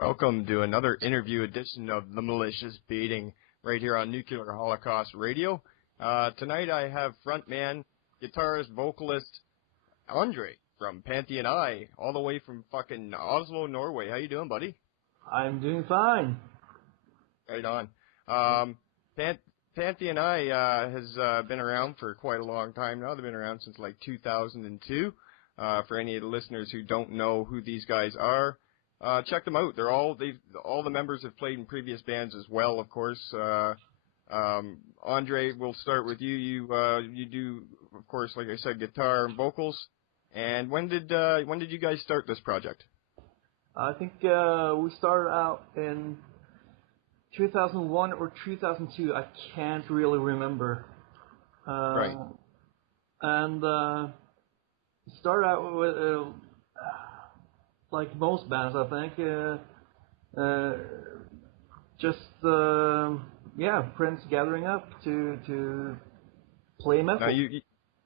Welcome to another interview edition of The Malicious Beating right here on Nuclear Holocaust Radio. Tonight I have frontman, guitarist, vocalist Andre from Pantheon I, all the way from fucking Oslo, Norway. How you doing, buddy? I'm doing fine. Right on. Pantheon I has been around for quite a long time now. They've been around since like 2002. For any of the listeners who don't know who these guys are, check them out. All the members have played in previous bands as well, of course. Andre, we'll start with you. You do, of course, like I said, guitar and vocals. And when did you guys start this project? I think we started out in 2001 or 2002. I can't really remember. Right. And started out with like most bands, I think, friends gathering up to play metal. Now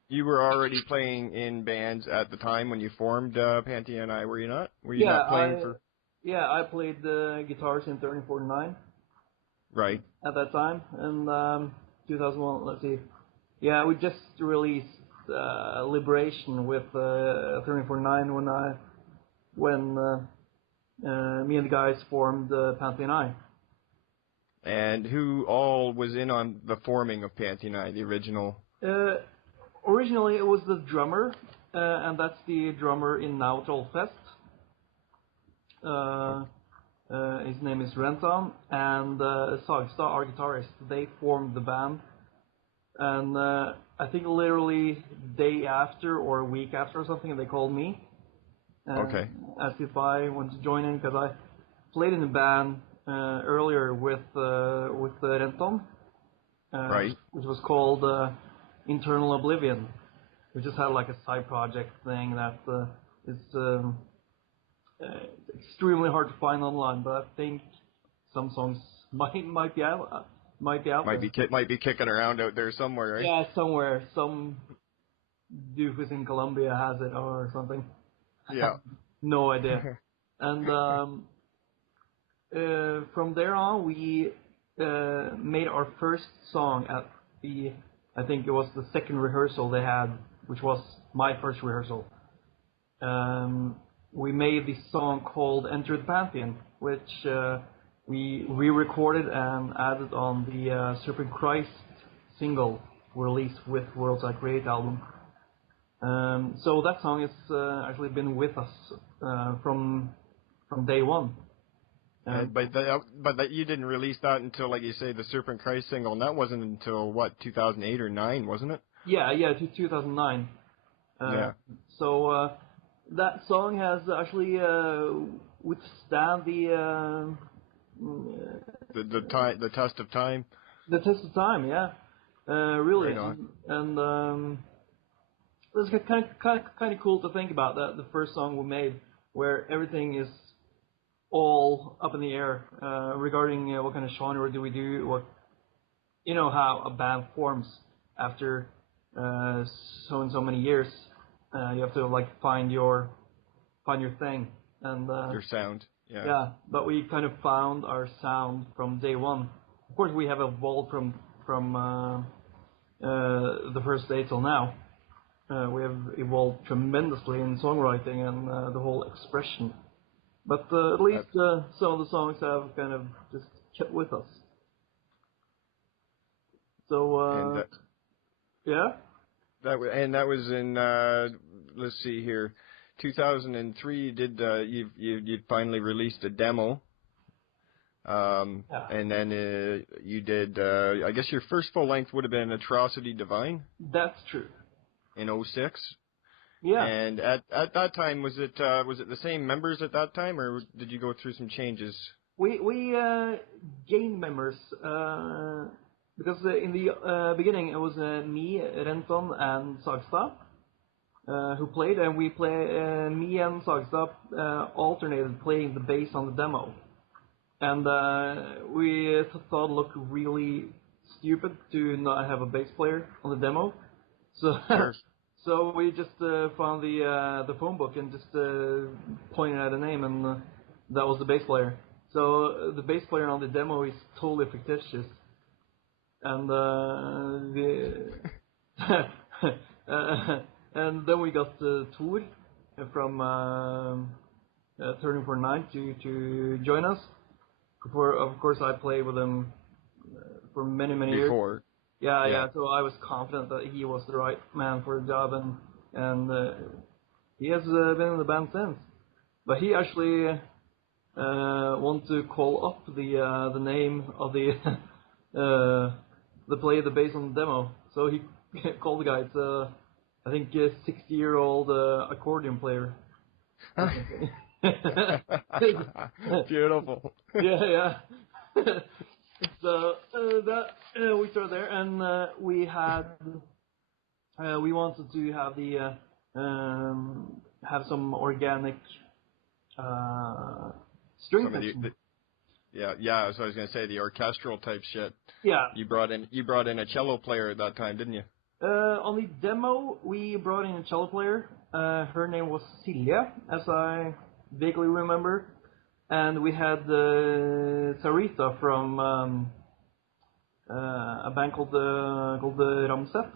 you were already playing in bands at the time when you formed Pantheon I, were you not? Were you not playing for? Yeah, I played guitars in 1349. Right. At that time, and 2001. Let's see. Yeah, we just released Liberation with 1349 when me and the guys formed Pantheon I. And who all was in on the forming of Pantheon I, the original? Originally, it was the drummer, and that's the drummer in Now Fest. His name is Renton, and Sagstad, our guitarist. They formed the band, and I think literally day after or a week after or something, they called me. Okay. Asked if I wanted to join in, because I played in a band earlier with Renton, right, which was called Internal Oblivion. We just had like a side project thing that is extremely hard to find online, but I think some songs might be out. Might be kicking around out there somewhere, right? Yeah, somewhere. Some doofus in Colombia has it or something. Yeah. No idea. And from there on, we made our first song at I think it was the second rehearsal they had, which was my first rehearsal. We made this song called Enter the Pantheon, which we re-recorded and added on the Serpent Christ single released with Worlds I Create album. So that song has actually been with us from day one. But you didn't release that until, like you say, the Serpent Christ single, and that wasn't until, what, 2008 or 9, wasn't it? Yeah, 2009. Yeah. So that song has actually withstand the test of time. The test of time, yeah. Really. Right on. And it's kind of cool to think about that. The first song we made, where everything is all up in the air regarding what kind of genre do we do, how a band forms after so and so many years. You have to like find your thing and your sound. Yeah. Yeah, but we kind of found our sound from day one. Of course, we have evolved from the first day till now. We have evolved tremendously in songwriting and the whole expression. But at least some of the songs have kind of just kept with us. So, yeah? That was in, let's see here, 2003, you finally released a demo. And then you did, I guess your first full length would have been Atrocity Divine? That's true. In 2006? Yeah. And at that time, was it the same members at that time, or did you go through some changes? We gained members, because in the beginning it was me, Renton, and Sagstad who played, and me and Sagstad alternated playing the bass on the demo. And we thought it looked really stupid to not have a bass player on the demo. So sure. So we just found the phone book and just pointed at a name, and that was the bass player. So the bass player on the demo is totally fictitious, and and then we got Tor from Turning for Nine to join us. Of course, I played with him for many years. Before. Yeah. So I was confident that he was the right man for the job, and he has been in the band since. But he actually want to call up the name of the player, the bass on the demo. So he called the guy. It's I think a 60-year-old accordion player. Beautiful. Yeah. So that we started there, and we wanted to have have some organic string section. Yeah. So I was gonna say the orchestral type shit. Yeah. You brought in a cello player at that time, didn't you? On the demo, we brought in a cello player. Her name was Silja, as I vaguely remember, and we had Sarita from a band called Ramset.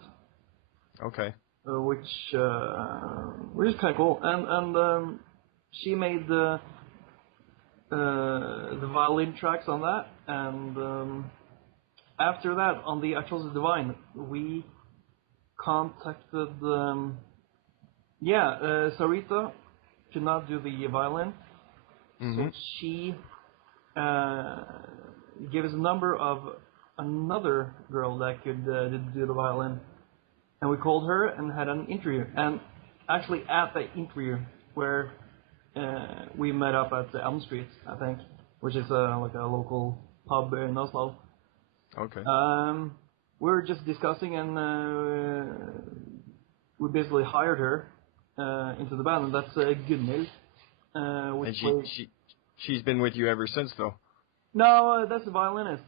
Okay. Which is kind of cool, and she made the violin tracks on that, and after that, on the Actuals Divine, we contacted Sarita could not do the violin, so she gave us a number of another girl that could do the violin. And we called her and had an interview. And actually at that interview, where we met up at Elm Street, I think, which is like a local pub in Oslo. Okay. We were just discussing, and we basically hired her into the band, and that's Gunhild. And she's been with you ever since, though? No, that's the violinist.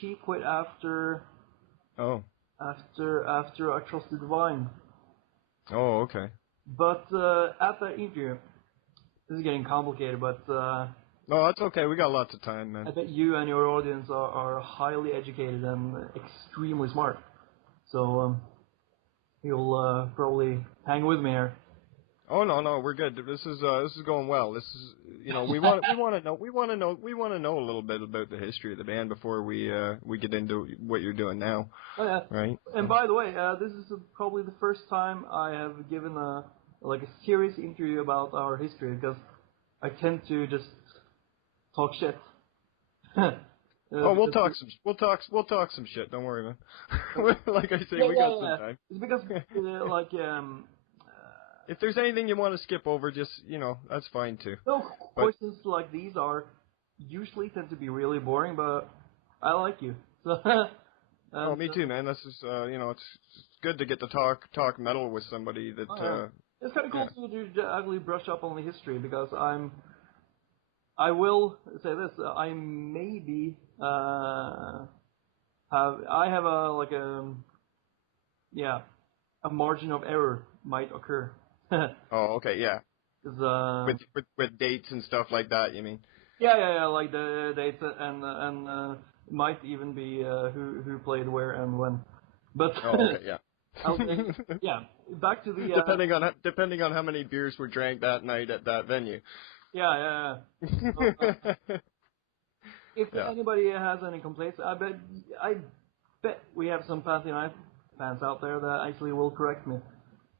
She quit after... Oh. After I Trusted Divine. Oh, okay. But at that interview, this is getting complicated, but... no, that's okay. We got lots of time, man. I bet you and your audience are highly educated and extremely smart. So you'll probably hang with me here. Oh no, we're good. This is going well. This is, we want to know a little bit about the history of the band before we get into what you're doing now. Oh yeah. Right. And by the way, this is probably the first time I have given a serious interview about our history, because I tend to just talk shit. We'll talk some shit. Don't worry, man. Like I say, we got some time. It's because if there's anything you want to skip over, just, that's fine too. No, questions like these usually tend to be really boring, but I like you. So, me too, man. This is, it's good to get to talk metal with somebody that. It's kind of cool to actually brush up on the history, because I will say this: I maybe have a margin of error might occur. Oh, okay, yeah. With dates and stuff like that, you mean? Yeah, like the dates and might even be who played where and when. But okay, yeah. Back to the depending on how many beers were drank that night at that venue. Yeah. If anybody has any complaints, I bet we have some Pantheon I fans out there that actually will correct me.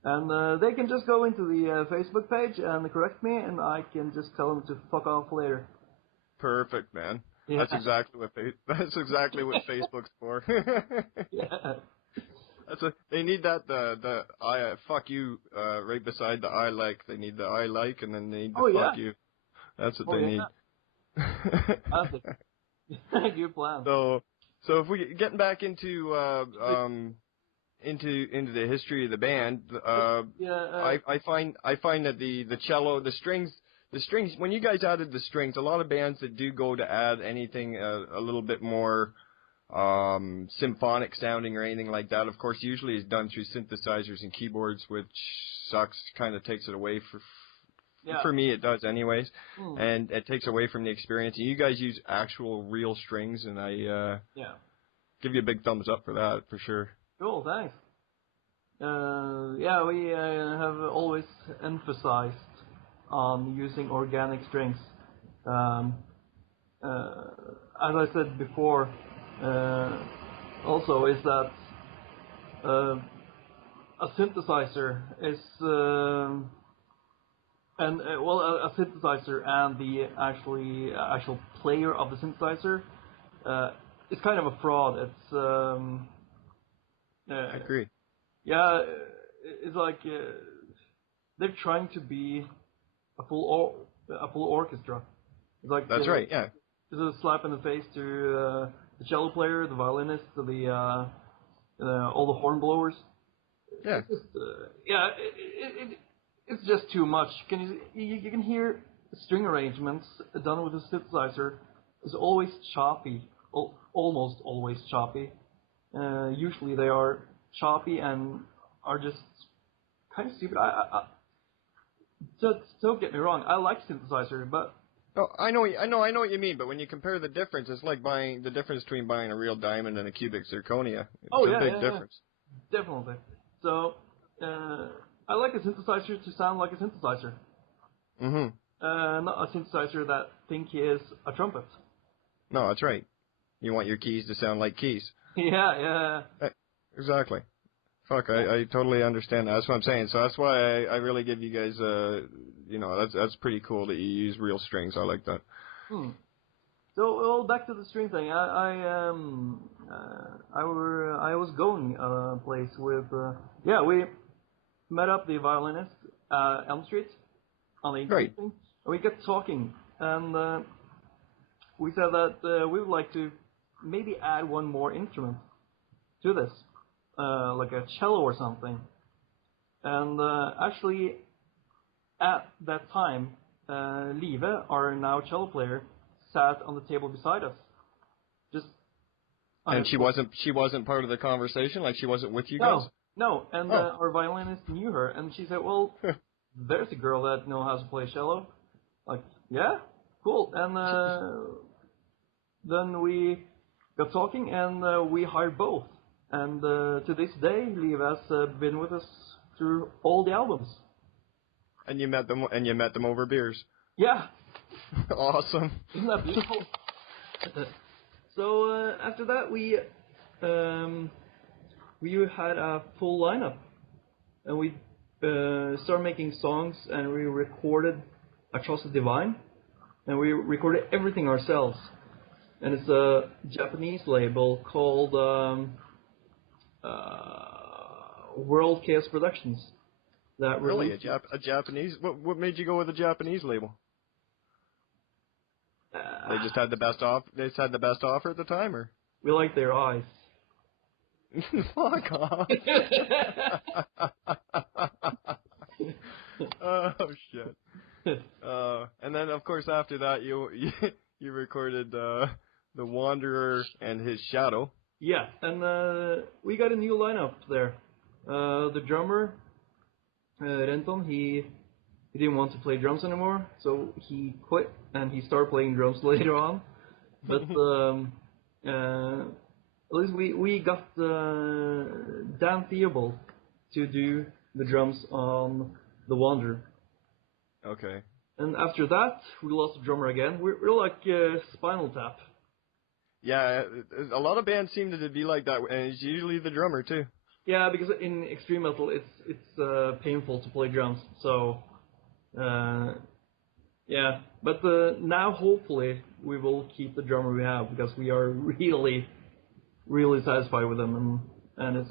And they can just go into the Facebook page and correct me, and I can just tell them to fuck off later. Perfect, man. Yeah. That's exactly what Facebook's for. Yeah. They need that the I fuck you right beside the I like. They need the I like, and then they need the fuck you. That's what they need. Good plan. So if we getting back into the history of the band, I find that the cello, the strings, when you guys added the strings, a lot of bands that do go to add anything a little bit more symphonic sounding or anything like that, of course, usually is done through synthesizers and keyboards, which sucks, kind of takes it away For me, it does anyways, and it takes away from the experience. And you guys use actual real strings, and I give you a big thumbs up for that, for sure. Cool, thanks. We have always emphasized on using organic strings. As I said before, also is that a synthesizer is a synthesizer and the actual player of the synthesizer is kind of a fraud. It's I agree. Yeah, it's like they're trying to be a full orchestra. It's like that's right. Yeah. It's a slap in the face to the cello player, the violinist, all the horn blowers. Yeah. It's just, it's just too much. You can hear string arrangements done with a synthesizer is always choppy, almost always choppy. Usually they are choppy and are just kind of stupid. Just don't get me wrong. I like synthesizer, but oh, I know what you mean. But when you compare the difference, it's like buying the difference between buying a real diamond and a cubic zirconia. It's a big difference. Yeah. Definitely. So I like a synthesizer to sound like a synthesizer. Mm-hmm. Not a synthesizer that think he is a trumpet. No, that's right. You want your keys to sound like keys. Yeah. Exactly. Fuck, I totally understand that. That's what I'm saying. So that's why I really give you guys, that's pretty cool that you use real strings. I like that. So, back to the string thing. I was going a place with, we met up the violinist Elm Street on the right. and we got talking, and we said that we would like to maybe add one more instrument to this. Like a cello or something. And actually, at that time, Live, our now cello player, sat on the table beside us. And she wasn't part of the conversation, like she wasn't with you guys? No. And our violinist knew her, and she said, well, there's a girl that knows how to play cello. Like, yeah, cool. And then we got talking, and we hired both. And to this day, Liv has been with us through all the albums. And you met them over beers. Yeah. Awesome. Isn't that beautiful? So after that, we had a full lineup, and we started making songs, and we recorded Across the Divine, and we recorded everything ourselves. And it's a Japanese label called World Chaos Productions. That really a Japanese? What made you go with a Japanese label? They just had the best off. They just had the best offer at the time, or we like their eyes. Fuck off! Oh shit! And then of course after that you recorded the Wanderer and his Shadow. Yeah, and we got a new lineup there. The drummer, Renton, he didn't want to play drums anymore, so he quit and he started playing drums later on. But at least we got Dan Theobald to do the drums on the Wanderer. Okay. And after that, we lost the drummer again. We're like Spinal Tap. Yeah, a lot of bands seem to be like that, and it's usually the drummer too. Yeah, because in extreme metal, it's painful to play drums. So, yeah. But now, hopefully, we will keep the drummer we have because we are really, really satisfied with them, and it's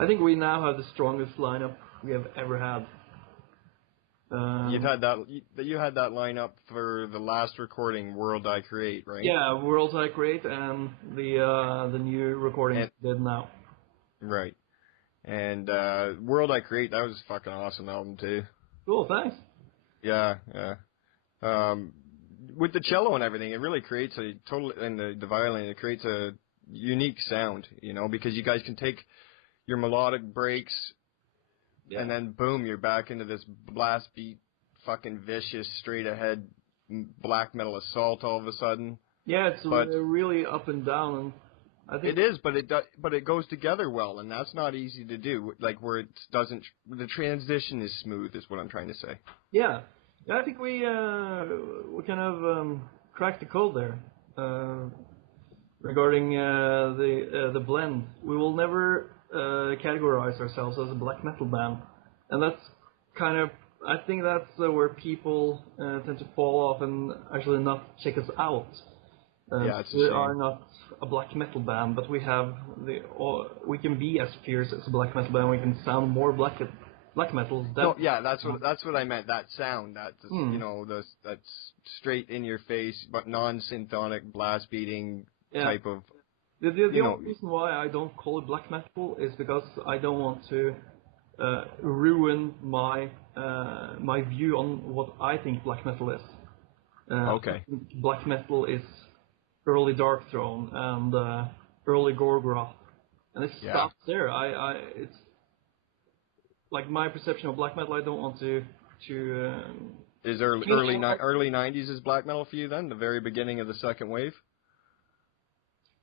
I think we now have the strongest lineup we have ever had. You had that lineup for the last recording, World I Create, right? Yeah, World I Create and the new recording we did now. Right. And World I Create, that was a fucking awesome album too. Cool, thanks. Yeah. With the cello and everything, it really creates and the violin, it creates a unique sound, because you guys can take your melodic breaks. Yeah. And then boom, you're back into this blast beat fucking vicious, straight ahead black metal assault all of a sudden. Yeah, it's really up and down, and I think it is, but it goes together well, and that's not easy to do. Like where it doesn't, the transition is smooth, is what I'm trying to say. Yeah, I think we kind of cracked the code there regarding the blend. We will never categorize ourselves as a black metal band, and that's kind of, I think that's where people tend to fall off and actually not check us out. We are not a black metal band, but we can be as fierce as a black metal band. We can sound more black metal. No, yeah, that's what I meant. That sound, that's straight in your face, but non-symphonic blast beating type of. The only reason why I don't call it black metal is because I don't want to ruin my view on what I think black metal is. Okay. I think black metal is early Darkthrone and early Gorgoroth, and it stops there. It's like my perception of black metal. I don't want to. Is early 90s is black metal for you then? The very beginning of the second wave?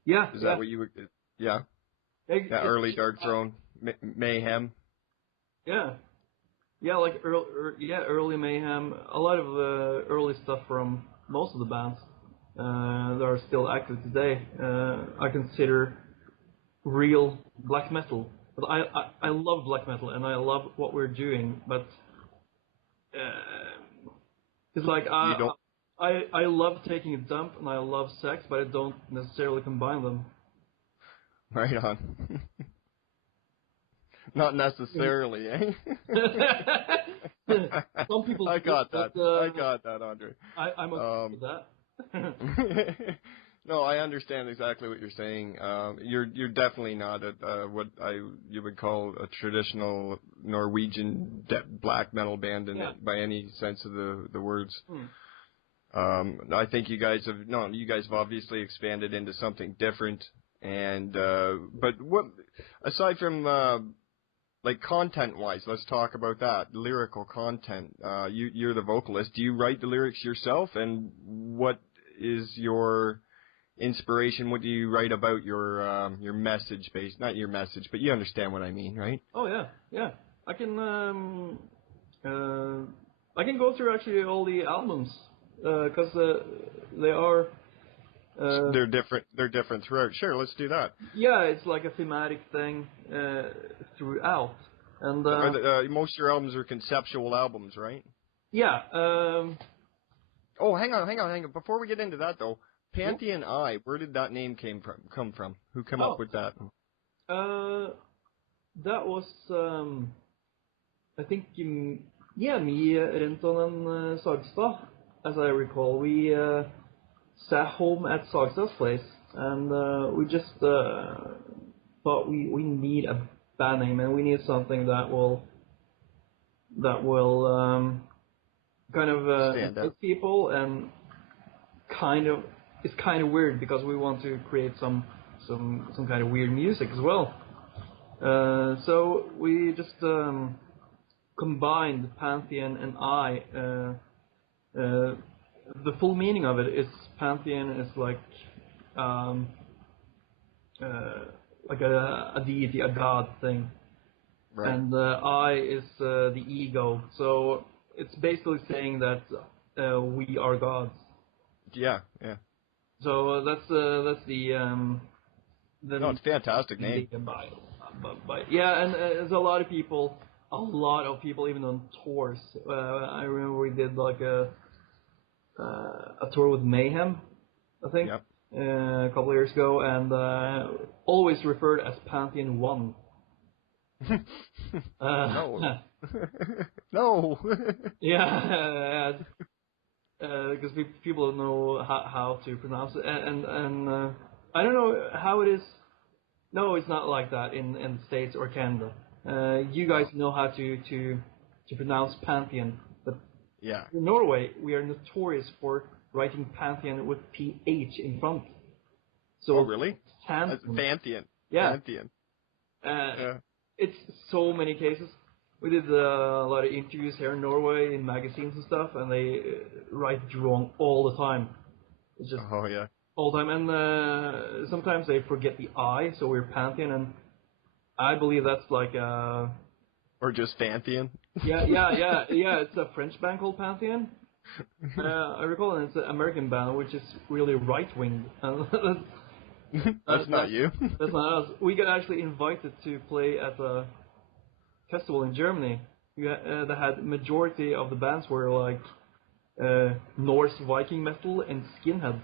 Yeah. Is that what you would? Yeah. Early Darkthrone, Mayhem. Yeah. Yeah, like early Mayhem. A lot of the early stuff from most of the bands that are still active today, I consider real black metal. But I love black metal and I love what we're doing, but it's like I love taking a dump and I love sex, but I don't necessarily combine them. Right on. Not necessarily, eh? Some people. I got that. I got that, Andre. I'm okay with that. No, I understand exactly what you're saying. You're definitely not what you would call a traditional Norwegian black metal band by any sense of the words. I think you guys have obviously expanded into something different. And but what aside from like content-wise, let's talk about that lyrical content. You're the vocalist. Do you write the lyrics yourself? And what is your inspiration? What do you write about your message base? Not your message, but you understand what I mean, right? Oh yeah. I can go through actually all the albums because they are. They're different throughout. Sure, let's do that. Yeah, it's like a thematic thing throughout, and most of your albums are conceptual albums, right? Yeah. Oh, hang on. Before we get into that, though, Pantheon I, where did that name come from? Who came up with that? That was I think me, Renton, and Sagstad, as I recall. We sat home at Sagstad's place, and we just thought we need a band name, and we need something that will kind of hit people, and it's kind of weird because we want to create some kind of weird music as well. So we just combined Pantheon and I. The full meaning of it is Pantheon is like a deity, a god thing, right. And I is the ego. So it's basically saying that we are gods. Yeah. So that's the no, it's a fantastic name. Yeah, and there's a lot of people, even on tours. I remember we did like a tour with Mayhem, I think, a couple of years ago, and always referred as Pantheon I. No. Yeah. Because people don't know how to pronounce it, and I don't know how it is. No, it's not like that in the States or Canada. You guys know how to pronounce Pantheon, but in Norway we are notorious for writing Pantheon with PH in front. So really? Pantheon. Yeah. Pantheon. It's so many cases. we did a lot of interviews here in Norway in magazines and stuff, and they write it wrong all the time. It's just all the time, and sometimes they forget the I, so we're Pantheon, and I believe that's like or just Pantheon. Yeah. It's a French band called Pantheon. I recall, and it's an American band which is really right-winged. That's not you. That's not us. We got actually invited to play at a festival in Germany. That had majority of the bands were like Norse Viking metal and skinheads.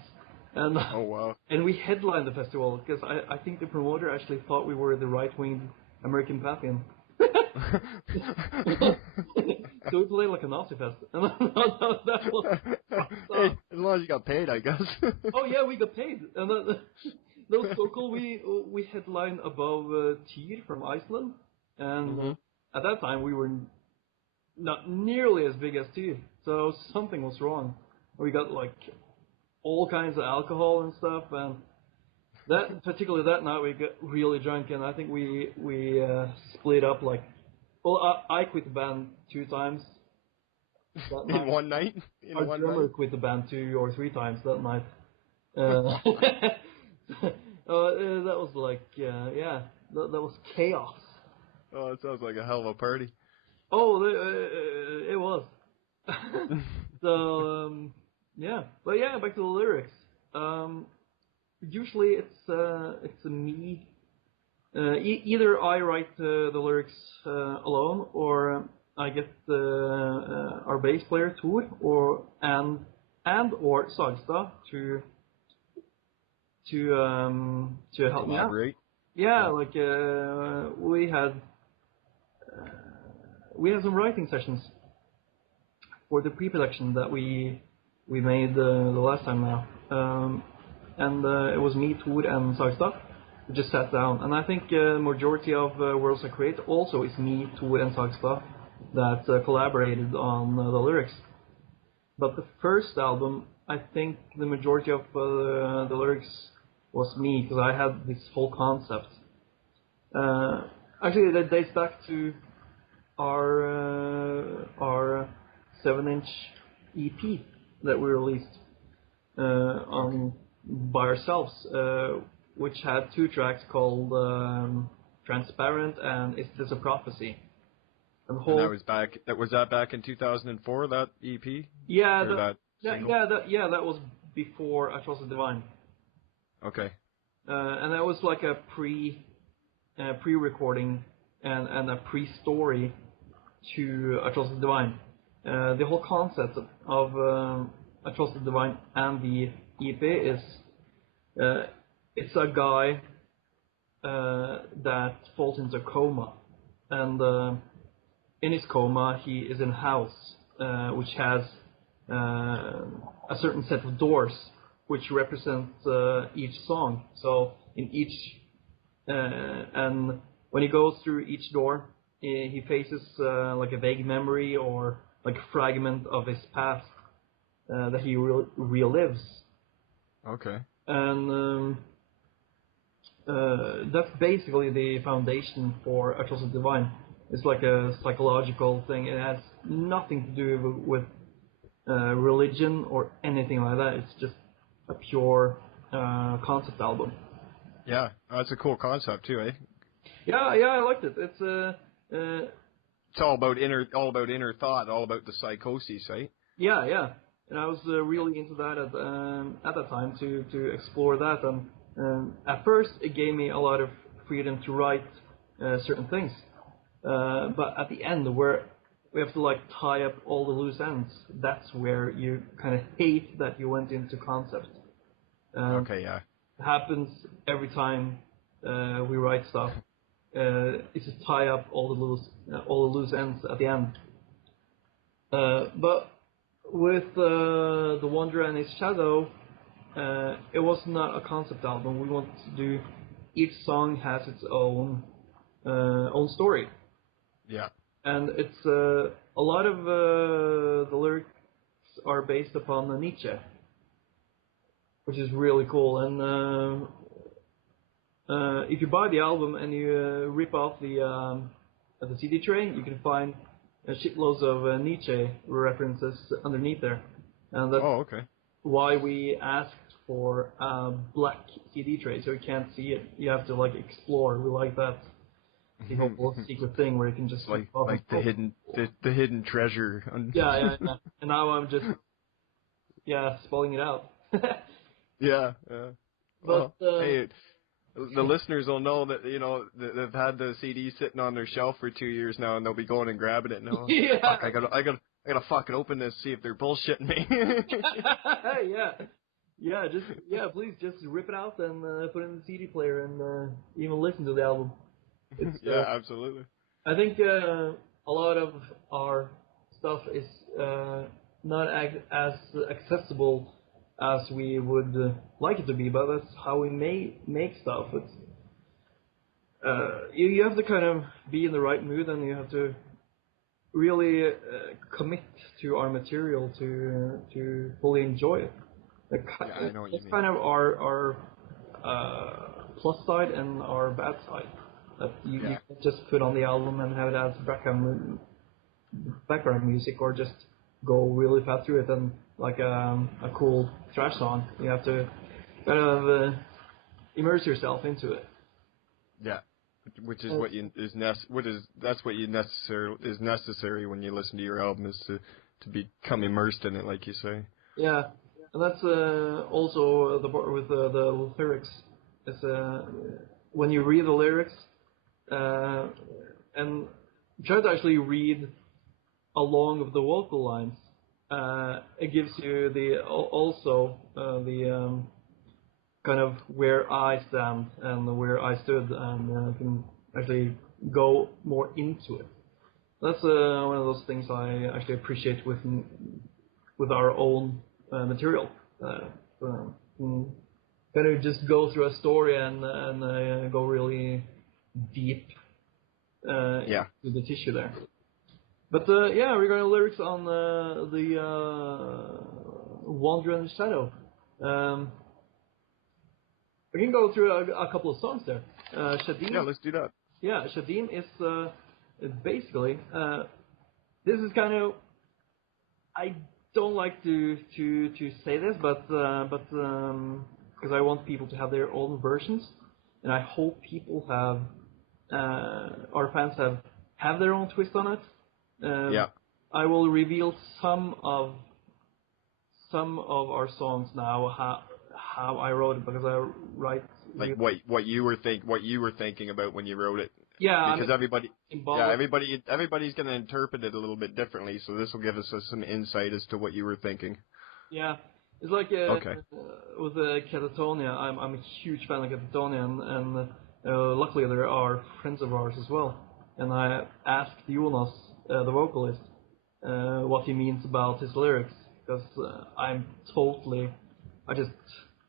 And oh wow! And we headlined the festival because I think the promoter actually thought we were the right-winged American Pantheon. So we played like a Nazi fest. That was hey, as long as you got paid, I guess. Oh yeah, we got paid. And that was so cool. We headlined above Tyr from Iceland, and at that time we were not nearly as big as Tyr, so something was wrong. We got like all kinds of alcohol and stuff, and particularly that night we got really drunk, and I think we split up like. Well, I quit the band 2 times. In one night? Our drummer quit the band 2 or 3 times that night. That was like, that was chaos. Oh, it sounds like a hell of a party. Oh, it was. So, yeah. But yeah, back to the lyrics. Usually it's me. Either I write the lyrics alone, or I get our bass player Tor or Sagstad to help me out. Yeah, like we had some writing sessions for the pre-production that we made the last time now, and it was me, Tor, and Sagstad. We just sat down, and I think majority of Worlds I Create also is me, Tor, and Sagstad that collaborated on the lyrics. But the first album, I think the majority of the lyrics was me, because I had this whole concept. Actually, that dates back to our 7-inch EP that we released by ourselves. Which had 2 tracks called Transparent and Is This a Prophecy? And that was back. Was that back in 2004? That EP? Yeah, that was before I Trust the Divine. Okay. And that was like a pre-recording and a pre-story to I Trust the Divine. The whole concept of I Trust the Divine and the EP is. It's a guy that falls into a coma, and in his coma he is in a house which has a certain set of doors which represent each song. So in each, and when he goes through each door, he faces like a vague memory or like a fragment of his past that he relives. Okay. And that's basically the foundation for A Trust the Divine. It's like a psychological thing. It has nothing to do with religion or anything like that. It's just a pure concept album. Yeah, that's a cool concept too, eh? Yeah, I liked it. It's all about inner thought, all about the psychosis, eh? Yeah. And I was really into that at that time to explore that. And at first, it gave me a lot of freedom to write certain things. But at the end, where we have to like tie up all the loose ends, that's where you kind of hate that you went into concept. Okay, yeah. It happens every time we write stuff. It's to tie up all the loose ends at the end. But with The Wanderer and His Shadow, it was not a concept album. We wanted to do, each song has its own story. Yeah. And it's a lot of the lyrics are based upon Nietzsche, which is really cool. And if you buy the album and you rip off the at the CD tray, you can find shitloads of Nietzsche references underneath there, and that's why we asked for a black CD tray, so you can't see it. You have to like explore. We like that. The whole secret thing where you can just like the hidden treasure. Yeah. And now I'm just spelling it out. Yeah. But hey, the listeners will know that they've had the CD sitting on their shelf for 2 years now, and they'll be going and grabbing it now. Yeah. Fuck, I gotta fucking open this, see if they're bullshitting me. Please just rip it out and put it in the CD player and even listen to the album. Yeah, absolutely. I think a lot of our stuff is not as accessible as we would like it to be, but that's how we make stuff. It's you have to kind of be in the right mood, and you have to really commit to our material to fully enjoy it. I know what you mean. It's kind of our plus side and our bad side. That you can't just put on the album and have it as background music, or just go really fast through it and like a cool trash song. You have to kind of immerse yourself into it. Yeah, which is that's what is necessary when you listen to your album, is to become immersed in it, like you say. Yeah, and that's also the part with the lyrics. It's when you read the lyrics. And try to actually read along with the vocal lines. It gives you the kind of where I stand and where I stood, and can actually go more into it. That's one of those things I actually appreciate with our own material. Kind of just go through a story and go really deep into the tissue there. But regarding lyrics on the Wander in the Shadow, we can go through a couple of songs there. Shadim. Yeah, let's do that. Yeah, Shadim is basically this is kind of, I don't like to say this, but because I want people to have their own versions, and I hope people have. Our fans have their own twist on it. I will reveal some of our songs now, how I wrote it, because I write like what you were thinking about when you wrote it. Yeah, because everybody's going to interpret it a little bit differently, so this will give us some insight as to what you were thinking. Yeah, it's like with Catatonia. I'm a huge fan of Catatonia, and luckily there are friends of ours as well. And I asked Jonas, the vocalist, what he means about his lyrics, because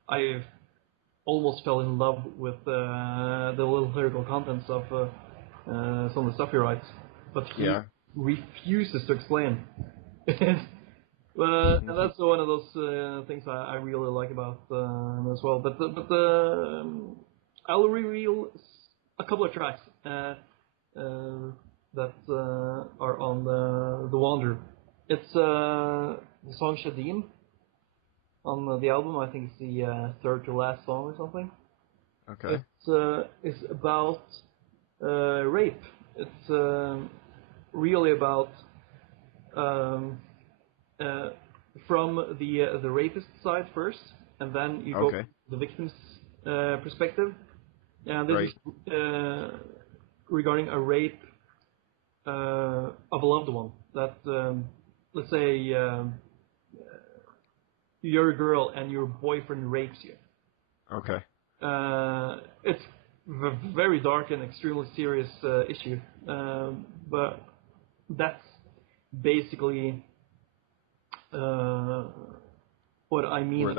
I almost fell in love with the lyrical contents of some of the stuff he writes, but he refuses to explain. And that's one of those things I really like about him as well. But I'll reveal a couple of tracks that are on the Wander. It's the song Shadim on the album. I think it's the third to last song or something. Okay. It's about rape. It's really about from the rapist side first, and then you go to the victim's perspective. And this is regarding a rape of a loved one. That let's say you're a girl and your boyfriend rapes you. Okay. It's a very dark and extremely serious issue, but that's basically what I mean.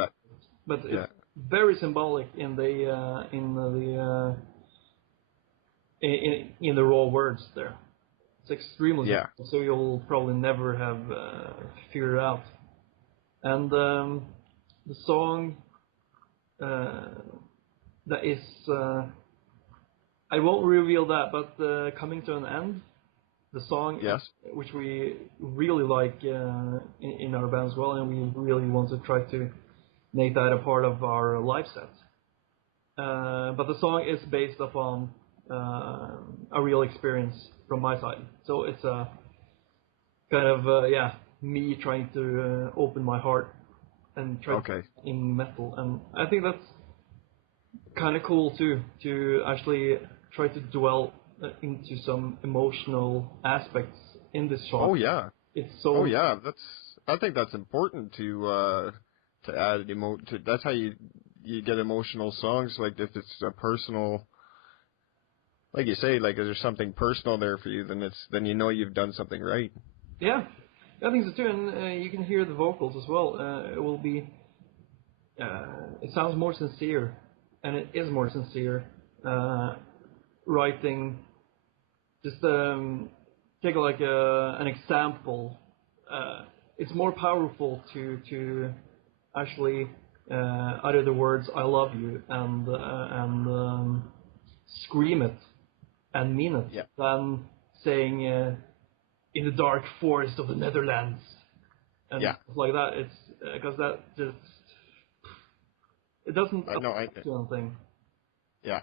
But it's very symbolic in the raw words there. It's extremely simple, so you'll probably never have figured it out. And the song that is I won't reveal that, but coming to an end the song, Yes. which we really like in our band as well, and we really want to try to make that a part of our live set. But the song is based upon a real experience from my side, so it's a kind of me trying to open my heart and try to in metal, and I think that's kind of cool too, to actually try to dwell into some emotional aspects in this song. Oh yeah. It's so. Oh yeah. I think that's important to add that's how you get emotional songs. Like if it's a personal, like you say, like if there's something personal there for you, then you know you've done something right. Yeah, I think so too, and you can hear the vocals as well. It will be. It sounds more sincere, and it is more sincere. Writing, just take like an example. It's more powerful to actually utter the words "I love you" and scream it and mean it than saying "in the dark forest of the Netherlands" and stuff like that. It's because that just it doesn't do anything. Yeah.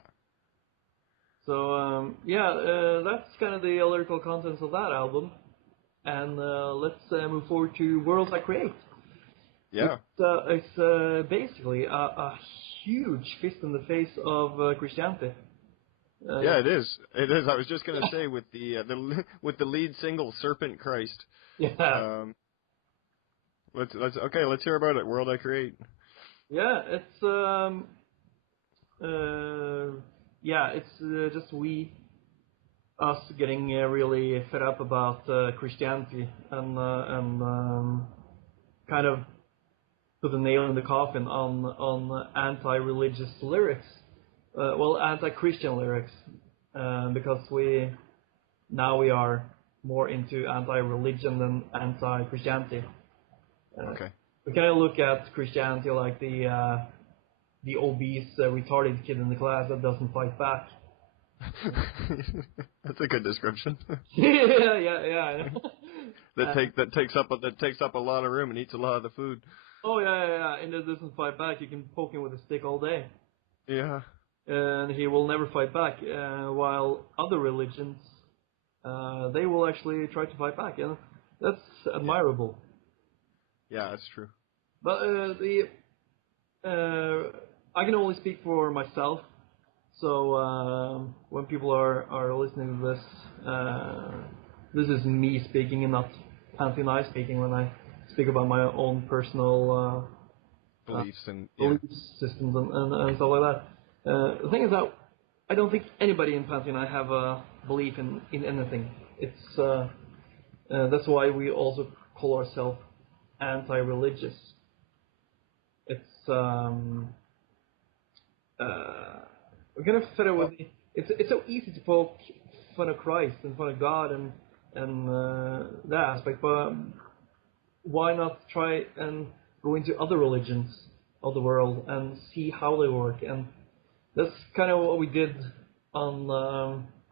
So that's kind of the lyrical contents of that album, and let's move forward to Worlds I Create. Yeah. It's basically a huge fist in the face of Christianity. Yeah, it is. It is. I was just gonna say with the lead single "Serpent Christ." Yeah. Let's hear about it. World I Create. Yeah, it's it's just us getting really fed up about Christianity and kind of put a nail in the coffin on anti-religious lyrics, anti-Christian lyrics, because we are more into anti-religion than anti-Christianity. We kind of look at Christianity like the obese, retarded kid in the class that doesn't fight back. That's a good description. yeah. That takes up a lot of room and eats a lot of the food. Oh yeah, and it doesn't fight back. You can poke him with a stick all day. Yeah. And he will never fight back. While other religions, they will actually try to fight back, and that's admirable. Yeah, that's true. But I can only speak for myself. So when people are listening to this is me speaking and not Pantheon I speaking when I speak about my own personal beliefs and belief systems and stuff like that. The thing is that I don't think anybody in Pantheon I have a belief in anything. It's that's why we also call ourselves anti-religious. It's we're kind of fed up with it's so easy to poke fun of Christ and fun of God and that aspect, but why not try and go into other religions of the world and see how they work? And that's kind of what we did on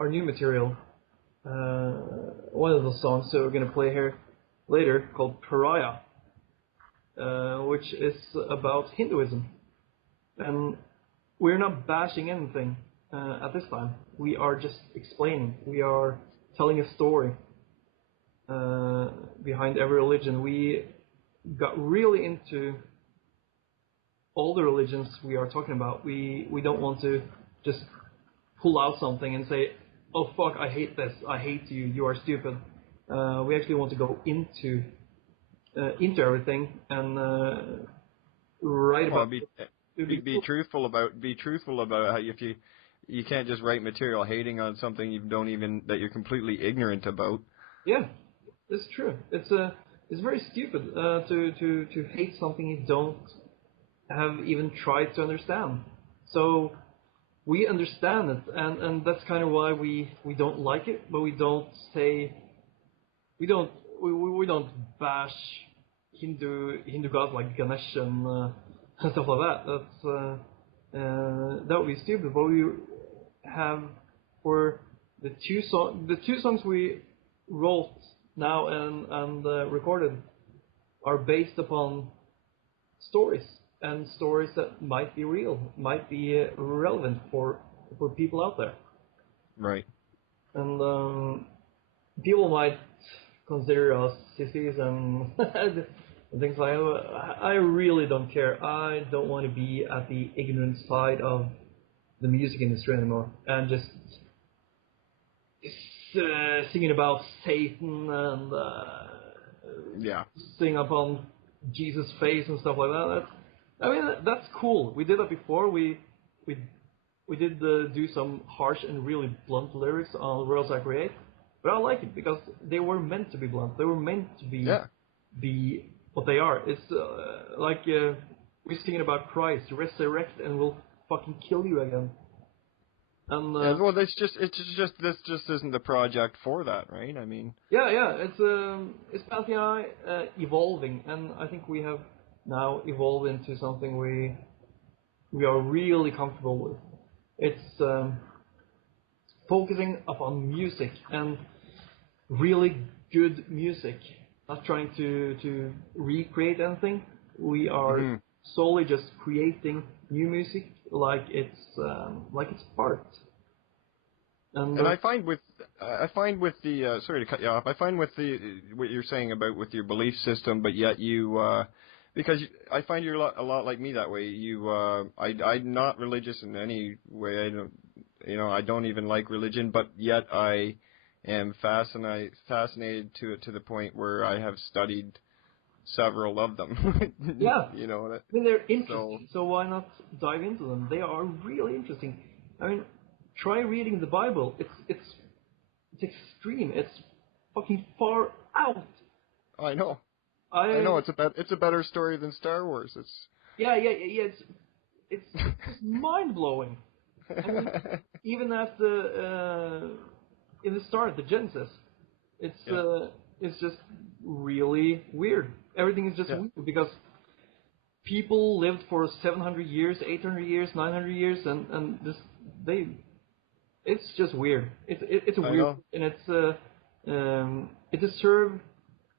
our new material. One of the songs that we're going to play here later called Paraiah, which is about Hinduism. And we're not bashing anything at this time. We are just explaining. We are telling a story behind every religion. We got really into all the religions we are talking about. We don't want to just pull out something and say, "Oh fuck, I hate this. I hate you. You are stupid." We actually want to go into everything and write about. Be truthful about how if you can't just write material hating on something that you're completely ignorant about. Yeah, it's true. It's very stupid to hate something you don't have even tried to understand. So we understand it, and that's kind of why we don't like it, but we don't bash Hindu gods like Ganesh and stuff like that. That would be stupid. But we have for the two songs we wrote now and recorded are based upon stories, and stories that might be real, might be relevant for people out there. Right. And people might consider us sissies and things like that. I really don't care. I don't want to be at the ignorant side of the music industry anymore, and just singing about Satan and sing upon Jesus' face and stuff like that. That's cool. We did that before. We did do some harsh and really blunt lyrics on Worlds I Create, but I like it because they were meant to be blunt. They were meant to be what they are. It's like we're singing about Christ, resurrect, and we'll fucking kill you again. And well, this just isn't the project for that, right? I mean, it's Pantheon I evolving, and I think we have now evolved into something we are really comfortable with. It's focusing upon music, and really good music, not trying to recreate anything. We are solely just creating new music like it's art. And I find with the sorry to cut you off. I find with the what you're saying about with your belief system, but yet you because I find you're a lot like me that way. I'm not religious in any way. I don't even like religion, but yet I am fascinated to it to the point where I have studied several of them. Yeah. You know what I mean, they're interesting, so why not dive into them? They are really interesting. I mean, try reading the Bible. It's extreme. It's fucking far out. I know. I know it's a better story than Star Wars. It's it's mind blowing. I mean, even at in the start, the Genesis, it's just really weird. Everything is just weird because people lived for 700 years, 800 years, 900 years, and it's just weird. It's weird, and it deserves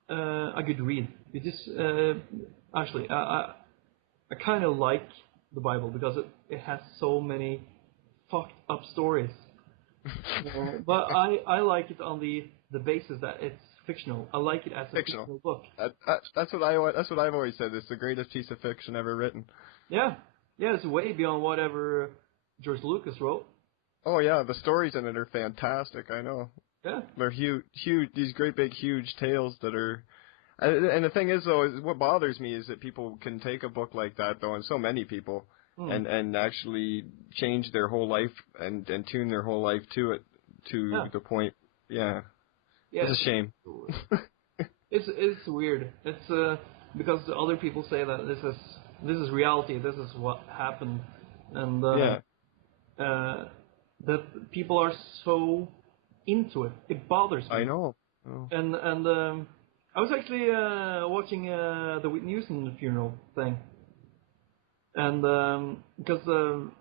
a good read. It just actually I kind of like the Bible because it has so many fucked up stories. But I like it on the basis that it's fictional. I like it as a fictional book. That's what I've always said. It's the greatest piece of fiction ever written. Yeah, it's way beyond whatever George Lucas wrote. Oh yeah, the stories in it are fantastic. I know. Yeah, they're huge. These great big huge tales that are. And the thing is, though, is what bothers me is that people can take a book like that, though, and so many people, and actually change their whole life and tune their whole life to it, to the point. Yeah. It's a shame. It's weird. It's because other people say that this is reality. This is what happened, and that people are so into it. It bothers me. I know. Oh. And I was actually watching the Whitney Houston funeral thing, and because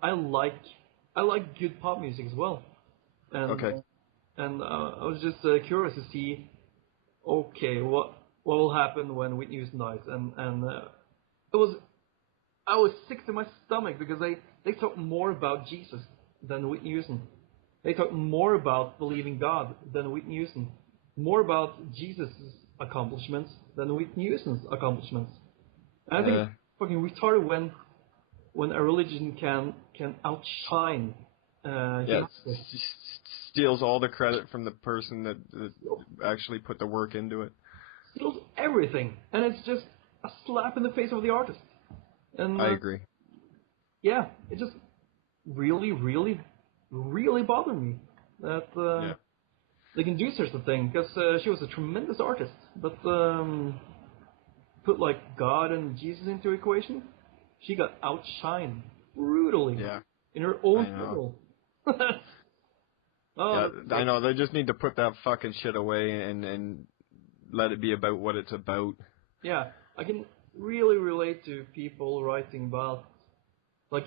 I like good pop music as well, and and I was just curious to see, okay, what will happen when Whitney Houston dies, and I was sick to my stomach because they talk more about Jesus than Whitney Houston. They talk more about believing God than Whitney Houston, more about Jesus' accomplishments than Whitney Houston's accomplishments. And I think it's fucking retarded when a religion can outshine steals all the credit from the person that actually put the work into it. Steals everything, and it's just a slap in the face of the artist. And I agree. Yeah, it just really, really, really bothered me that they can do such a thing, because she was a tremendous artist, but put like God and Jesus into equation, she got outshined brutally in her own funeral. I know, they just need to put that fucking shit away and let it be about what it's about. Yeah, I can really relate to people writing about, like,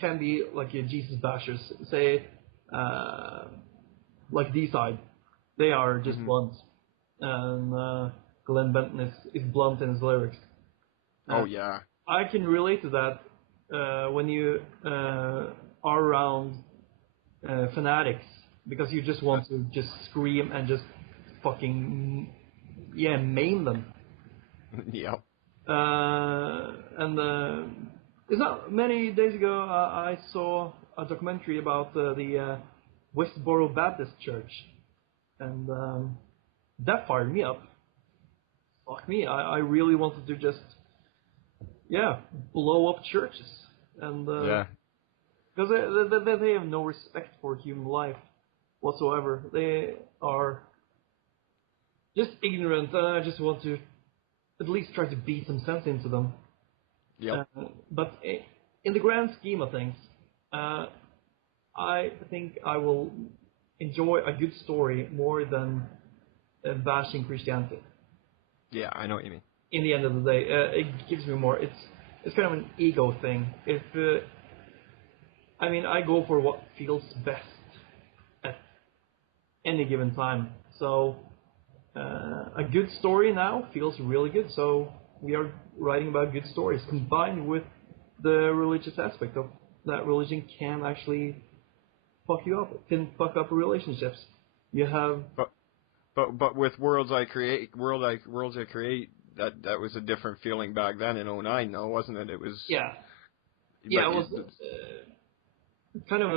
can be like Jesus bashers, say, like D-side. They are just blunt. and Glenn Benton is blunt in his lyrics. Oh yeah. I can relate to that when you are around fanatics, because you just want to just scream and just fucking maim them. Yeah. And it's not many days ago I saw a documentary about the Westboro Baptist Church, and that fired me up. Fuck me, I really wanted to just blow up churches, and because they have no respect for human life whatsoever. They are just ignorant, and I just want to at least try to beat some sense into them. Yep. But in the grand scheme of things, I think I will enjoy a good story more than bashing Christianity. Yeah, I know what you mean. In the end of the day, it gives me more. It's kind of an ego thing. I go for what feels best at any given time. So a good story now feels really good. So we are writing about good stories combined with the religious aspect of that. Religion can actually fuck you up. It can fuck up relationships. You have. But with Worlds I Create, that was a different feeling back then in 2009, though, wasn't it? It was. Yeah. Yeah, it was kind of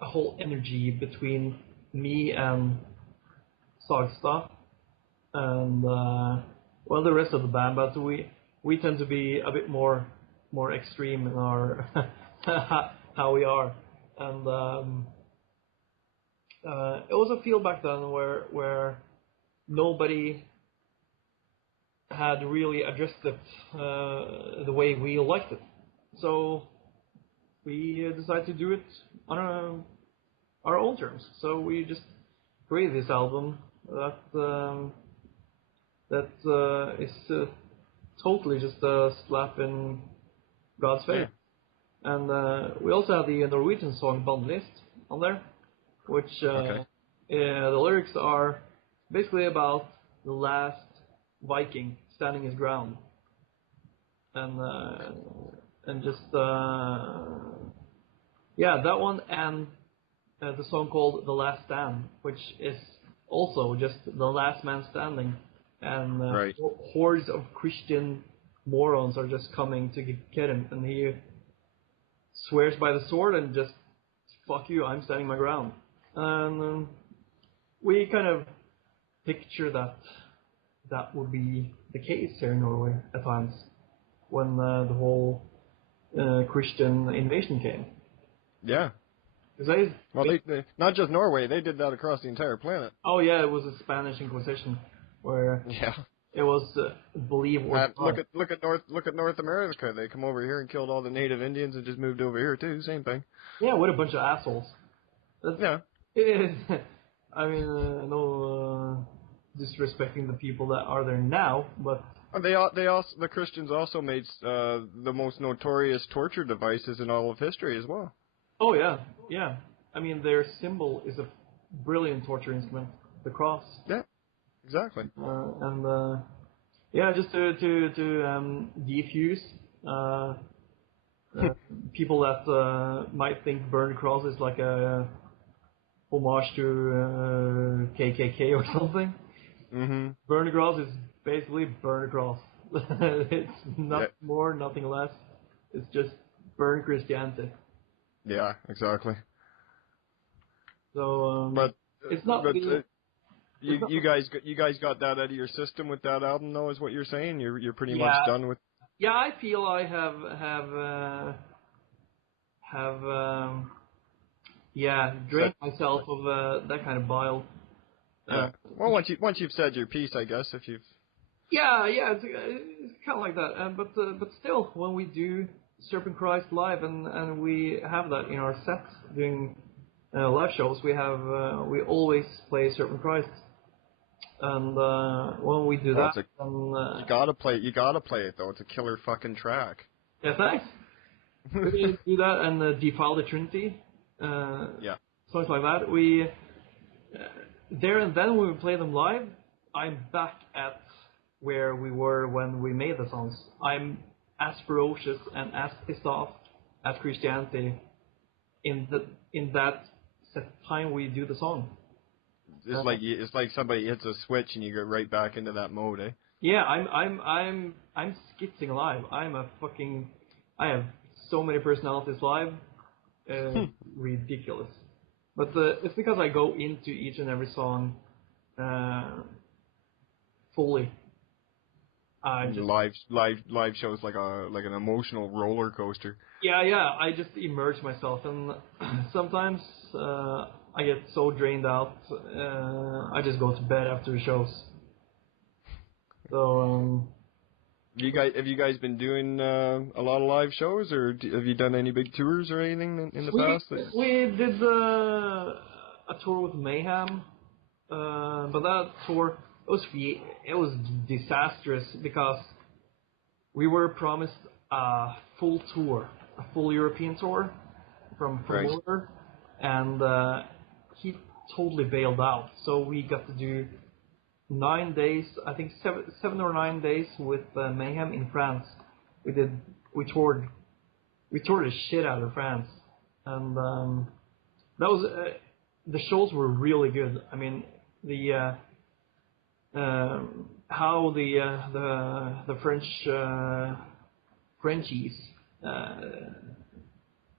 a whole energy between me and Sagstad and the rest of the band, but we tend to be a bit more extreme in our how we are, and it was a feel back then where nobody had really addressed it the way we liked it, so we decided to do it on our own terms. So we just created this album that is totally just a slap in God's face. Yeah. And we also have the Norwegian song "Band" on there, which the lyrics are basically about the last Viking standing his ground, and just that one, and the song called "The Last Stand," which is also just the last man standing, and hordes of Christian morons are just coming to get him, and he swears by the sword and just, fuck you, I'm standing my ground. And we kind of picture that would be the case here in Norway at times when the whole Christian invasion came. Yeah. They not just Norway, they did that across the entire planet. Oh yeah, it was a Spanish Inquisition where it was believe or look at North America. They come over here and killed all the native Indians and just moved over here too. Same thing. Yeah, what a bunch of assholes. It is. I mean, no disrespecting the people that are there now, but the Christians also made the most notorious torture devices in all of history as well. Oh yeah. I mean, their symbol is a brilliant torture instrument, the cross. Yeah, exactly. Just to defuse people that might think burn the cross is like a homage to KKK or something. Mm-hmm. Burn the cross is basically burn the cross. It's nothing more, nothing less. It's just burn Christianity. Yeah, exactly. So, but it's not. You guys got that out of your system with that album, though, is what you're saying? You're pretty much done with. Yeah, I feel I have drained myself of that kind of bile. Well, once you've said your piece, I guess, if you've. Yeah, it's kind of like that. But still, when we do Serpent Christ live and we have that in our sets doing live shows, we always play Serpent Christ. And when we do that, you gotta play it though. It's a killer fucking track. Yeah, thanks. We do that and Defile the Trinity. Songs like that. We there and then when we play them live, I'm back at where we were when we made the songs. I'm as ferocious and as pissed off at Christianity in that set time we do the song. It's like somebody hits a switch and you get right back into that mode, eh? Yeah, I'm skitzing live. I have so many personalities live, ridiculous. But it's because I go into each and every song fully. Live shows like an emotional roller coaster. Yeah. I just immerse myself, and sometimes I get so drained out. I just go to bed after the shows. So. Have you guys been doing a lot of live shows, or have you done any big tours or anything in the past? We did a tour with Mayhem, but that tour it was disastrous because we were promised a full tour, a full European tour from promoter, and he totally bailed out. So we got to do 9 days, I think 7 or 9 days with Mayhem in France. We toured the shit out of France, and that was the shows were really good. I mean, the how the Frenchies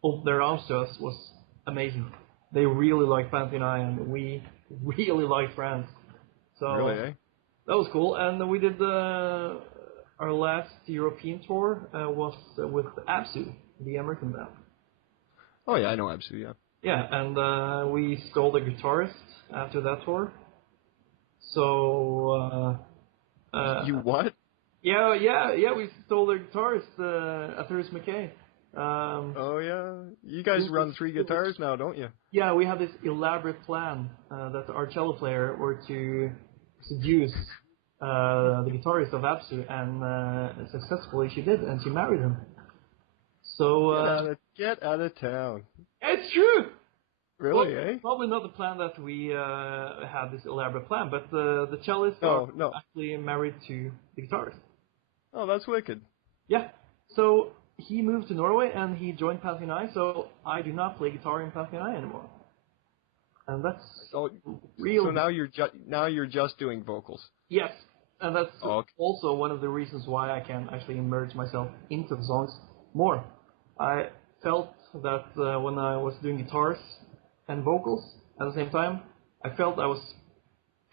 opened their arms to us was amazing. They really liked Pantheon I, and we really liked France. So really, eh? That was cool. And we did our last European tour was with Absu, the American band. Oh yeah, I know Absu, yeah. Yeah, and we stole the guitarist after that tour. So you what? Yeah, we stole their guitarist, Atheris McKay. Oh yeah, you guys run 3 guitars now, don't you? Yeah, we had this elaborate plan that our cello player were to seduce the guitarist of Absu, and successfully she did, and she married him. So get out of town. It's true. Really, well, eh? Probably not the plan that we had this elaborate plan, but the cellist actually married to the guitarist. Oh, that's wicked. Yeah. So he moved to Norway and he joined Pantheon I, so I do not play guitar in Pantheon I anymore. And that's real. So now you're just doing vocals. Yes, and that's also one of the reasons why I can actually immerse myself into the songs more. I felt that when I was doing guitars and vocals at the same time, I felt I was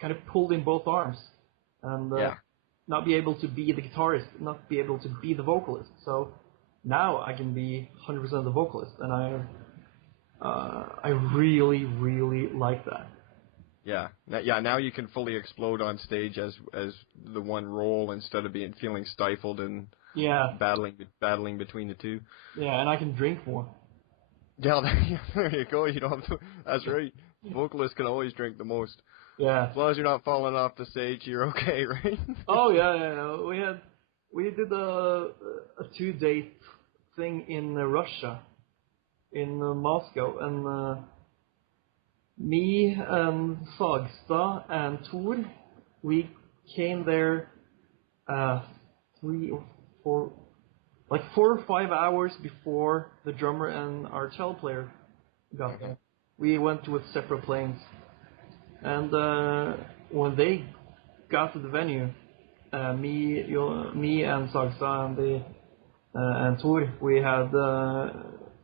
kind of pulled in both arms, and not be able to be the guitarist, not be able to be the vocalist. So now I can be 100% the vocalist, and I really, really like that. Yeah. Now you can fully explode on stage as the one role instead of feeling stifled and battling between the two. Yeah, and I can drink more. Yeah, there you go. You don't have to, that's right. Vocalists can always drink the most. Yeah. As long as you're not falling off the stage, you're okay, right? Oh yeah. We did a 2-date thing in Russia, in Moscow, and me and Sagstad and Tor, we came there 4 or 5 hours before the drummer and our cello player got there. We went with separate planes, and when they got to the venue, me and Sagstad and Tor, we had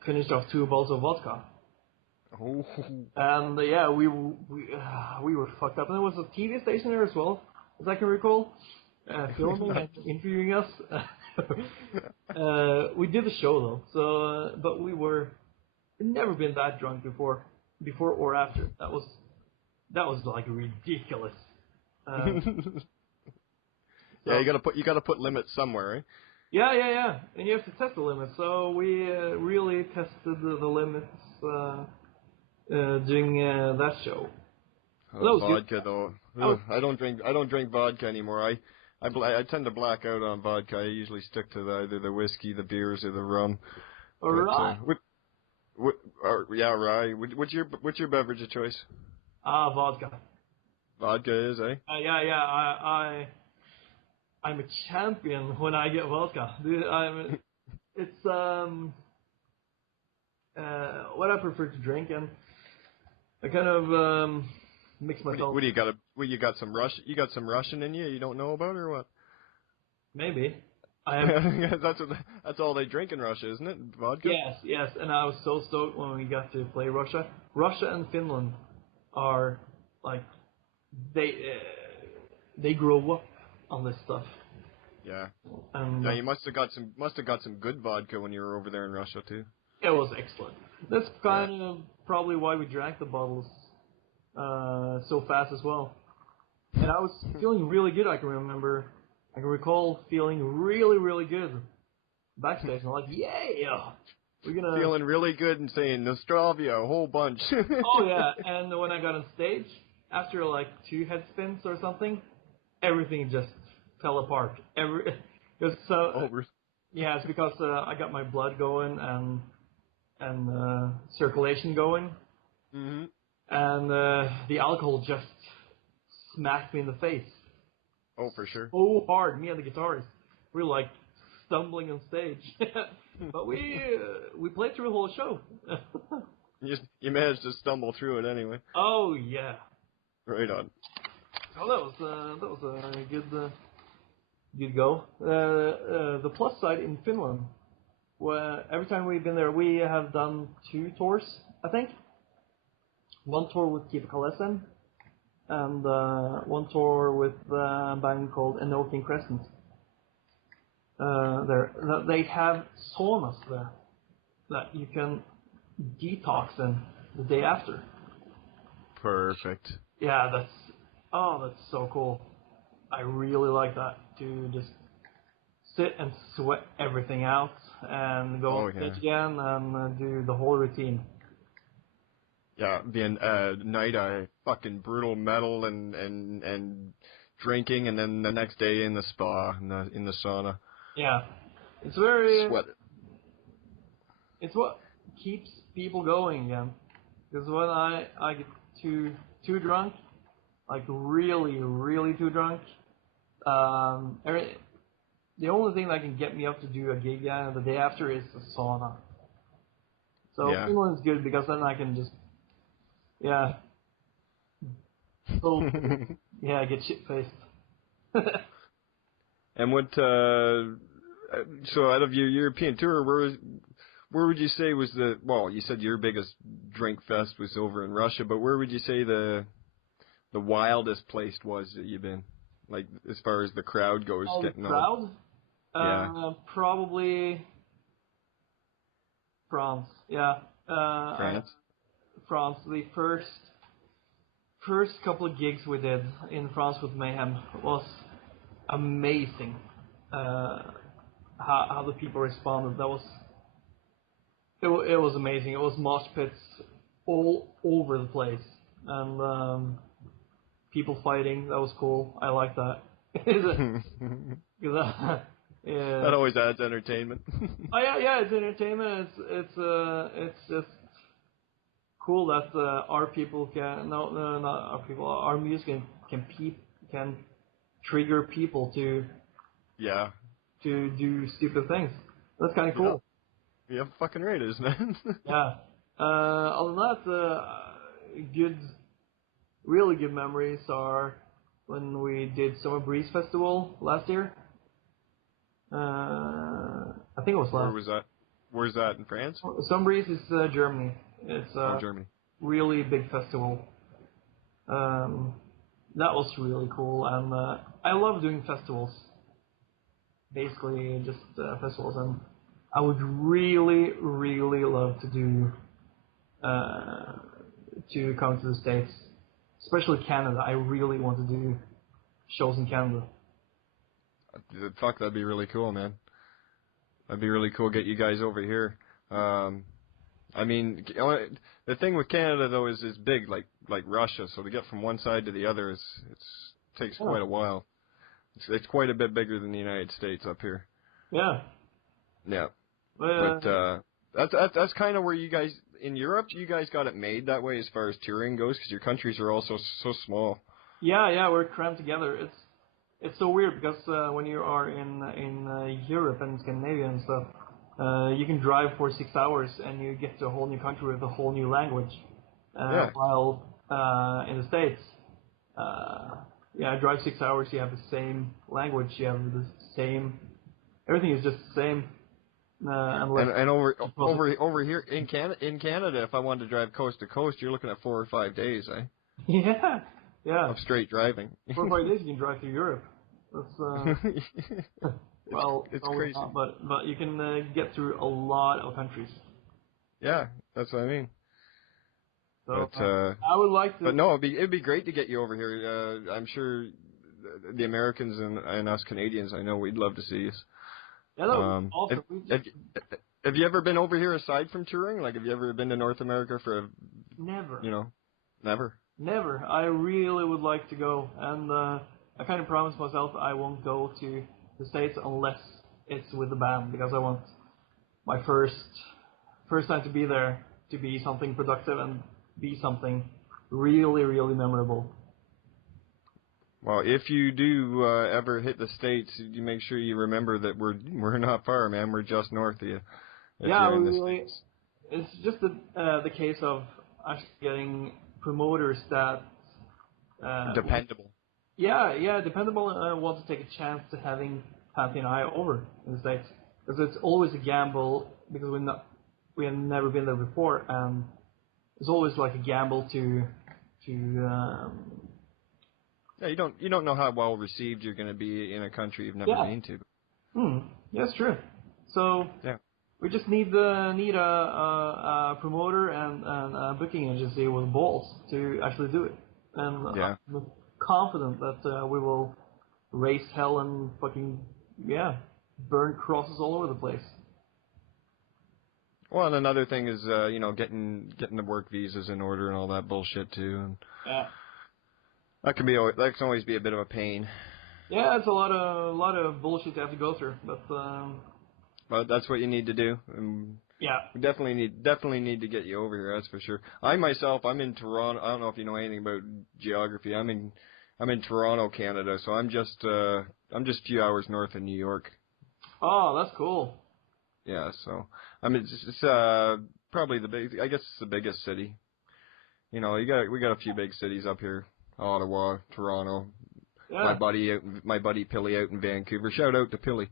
finished off 2 bottles of vodka. Oh. And we were fucked up. And there was a TV station there as well, as I can recall, filming and interviewing us. We did the show though, so but we'd never been that drunk before or after. That was like ridiculous. Yeah, you gotta put limits somewhere, eh? Yeah, and you have to test the limits. So we really tested the limits during that show. Oh, vodka though. I don't drink vodka anymore. I tend to black out on vodka. I usually stick to either the whiskey, the beers, or the rum. All right. Yeah, right. What's your beverage of choice? Vodka. Vodka is, eh? Yeah. I'm a champion when I get vodka. Dude, it's what I prefer to drink, and I kind of mix myself. What do you got? You got some You got some Russian in you don't know about, or what? Maybe. I am. That's all they drink in Russia, isn't it? Vodka. Yes. And I was so stoked when we got to play Russia. Russia and Finland are like they grow up on this stuff. Yeah. And yeah, you must have got some good vodka when you were over there in Russia too. It was excellent. That's kind of probably why we drank the bottles so fast as well. And I was feeling really good. I can recall feeling really, really good backstage. I'm like, yeah, we're gonna feeling really good and saying Nostrovia a whole bunch. Oh yeah, and when I got on stage, after like 2 head spins or something, everything just fell apart. It's because I got my blood going and circulation going, and the alcohol just smacked me in the face. Oh, for sure. So hard. Me and the guitarist, we were like stumbling on stage, but we played through the whole show. You managed to stumble through it anyway. Oh yeah. Right on. Oh, that was a good go. The plus side in Finland, where every time we've been there, we have done 2 tours, I think. 1 tour with Kvebek, and 1 tour with a band called Enoking Crescent. They have saunas there that you can detox in the day after. Perfect. Yeah, that's so cool. I really like that, to just sit and sweat everything out and go on stage again and do the whole routine. Yeah, being night fucking brutal metal and drinking, and then the next day in the spa in the sauna. Yeah, it's very sweat. It's what keeps people going again. Because when I get too drunk, like really, really too drunk, the only thing that can get me up to do a gig the day after is the sauna. So Finland's good because then I can just get shit-faced. And what, so out of your European tour, where would you say was you said your biggest drink fest was over in Russia, but where would you say the wildest place was that you've been? Like, as far as the crowd goes? The crowd? Yeah. Probably France, yeah. France? France. The first couple of gigs we did in France with Mayhem was amazing. How the people responded. It was amazing. It was mosh pits all over the place, and people fighting. That was cool. I like that. That always adds entertainment. Oh yeah, it's entertainment. It's just cool that our people our music can trigger people to do stupid things. That's kind of cool. Yeah, fucking right, isn't it? Yeah. Other than that, really good memories are when we did Summer Breeze Festival last year. I think it was last. Where was that? Where's that, in France? Summer Breeze is Germany. It's Germany. Really big festival. That was really cool, and I love doing festivals. Basically, just festivals, and I would really, really love to do to come to the States, especially Canada. I really want to do shows in Canada. Fuck, that'd be really cool, man. That'd be really cool. Get you guys over here. I mean, the thing with Canada though is it's big, like Russia. So to get from one side to the other takes quite a while. It's quite a bit bigger than the United States up here. Yeah. Yeah. But that's kind of where you guys in Europe, you guys got it made that way as far as touring goes, because your countries are also so small. Yeah, we're crammed together. It's so weird because when you are in Europe and Scandinavia and stuff, you can drive for 6 hours and you get to a whole new country with a whole new language. While in the States, drive 6 hours, you have the same language, you have the same, everything is just the same. And over here in Canada, if I wanted to drive coast to coast, you're looking at 4 or 5 days, eh? Yeah. Of straight driving. 4 or 5 days you can drive through Europe. That's well, it's crazy. Not, but you can get through a lot of countries. Yeah, that's what I mean. So I would like to. But no, it'd be great to get you over here. I'm sure the Americans and us Canadians, I know we'd love to see us. Yeah, no, also, have you ever been over here aside from touring? Like, have you ever been to North America for Never. Never. Never. I really would like to go, and I kind of promised myself I won't go to the States unless it's with the band, because I want my first time to be there to be something productive and be something really, really memorable. Well, if you do ever hit the States, you make sure you remember that we're not far, man. We're just north of you. It's just the case of actually getting promoters that dependable. Dependable. Want to take a chance to having Pantheon I over in the States, because it's always a gamble, because we have never been there before, and it's always like a gamble to. Yeah, you don't know how well received you're going to be in a country you've never been to. That's true. So yeah. We just need a promoter and a booking agency with balls to actually do it. And I'm confident that we will raise hell and fucking burn crosses all over the place. Well, and another thing is getting the work visas in order and all that bullshit too. And that can always be a bit of a pain. Yeah, it's a lot of bullshit to have to go through, but that's what you need to do. And we definitely need to get you over here. That's for sure. I'm in Toronto. I don't know if you know anything about geography. I'm in Toronto, Canada. So I'm just a few hours north of New York. Oh, that's cool. Yeah. So it's probably I guess it's the biggest city. We got a few big cities up here. Ottawa, Toronto. Yeah. My buddy Pilly out in Vancouver. Shout out to Pilly.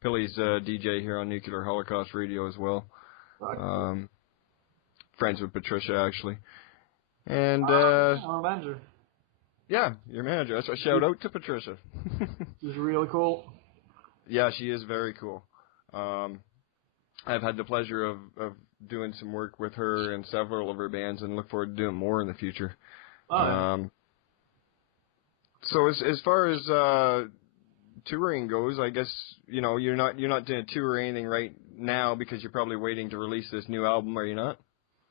Pilly's DJ here on Nuclear Holocaust Radio as well. Right. Friends with Patricia, actually. And our manager. Yeah, your manager. That's a shout out to Patricia. She's really cool. Yeah, she is very cool. I've had the pleasure of doing some work with her and several of her bands, and look forward to doing more in the future. So as far as touring goes, I guess you're not doing a tour or anything right now because you're probably waiting to release this new album, are you not?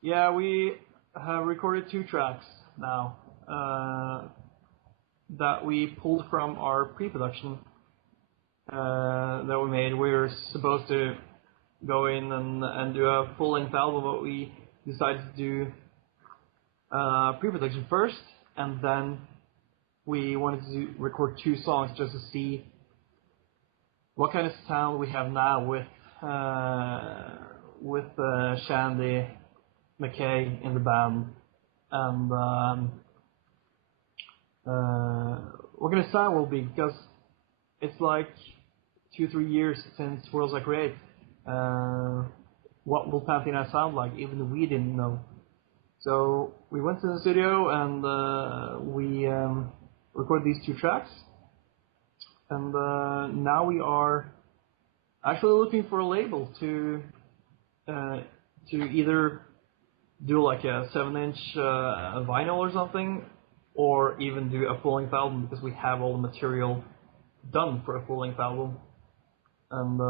Yeah, we have recorded 2 tracks now that we pulled from our pre-production that we made. We were supposed to go in and do a full-length album, but we decided to do pre-production first, and then we wanted to record 2 songs just to see what kind of sound we have now with Shandy McKay in the band, and what kind of sound will be, because it's like 2-3 years since Worlds Are Great. What will Pantheon I sound like? Even we didn't know. So we went to the studio and we recorded these 2 tracks. And now we are actually looking for a label to either do like a 7-inch vinyl or something, or even do a full-length album, because we have all the material done for a full-length album. And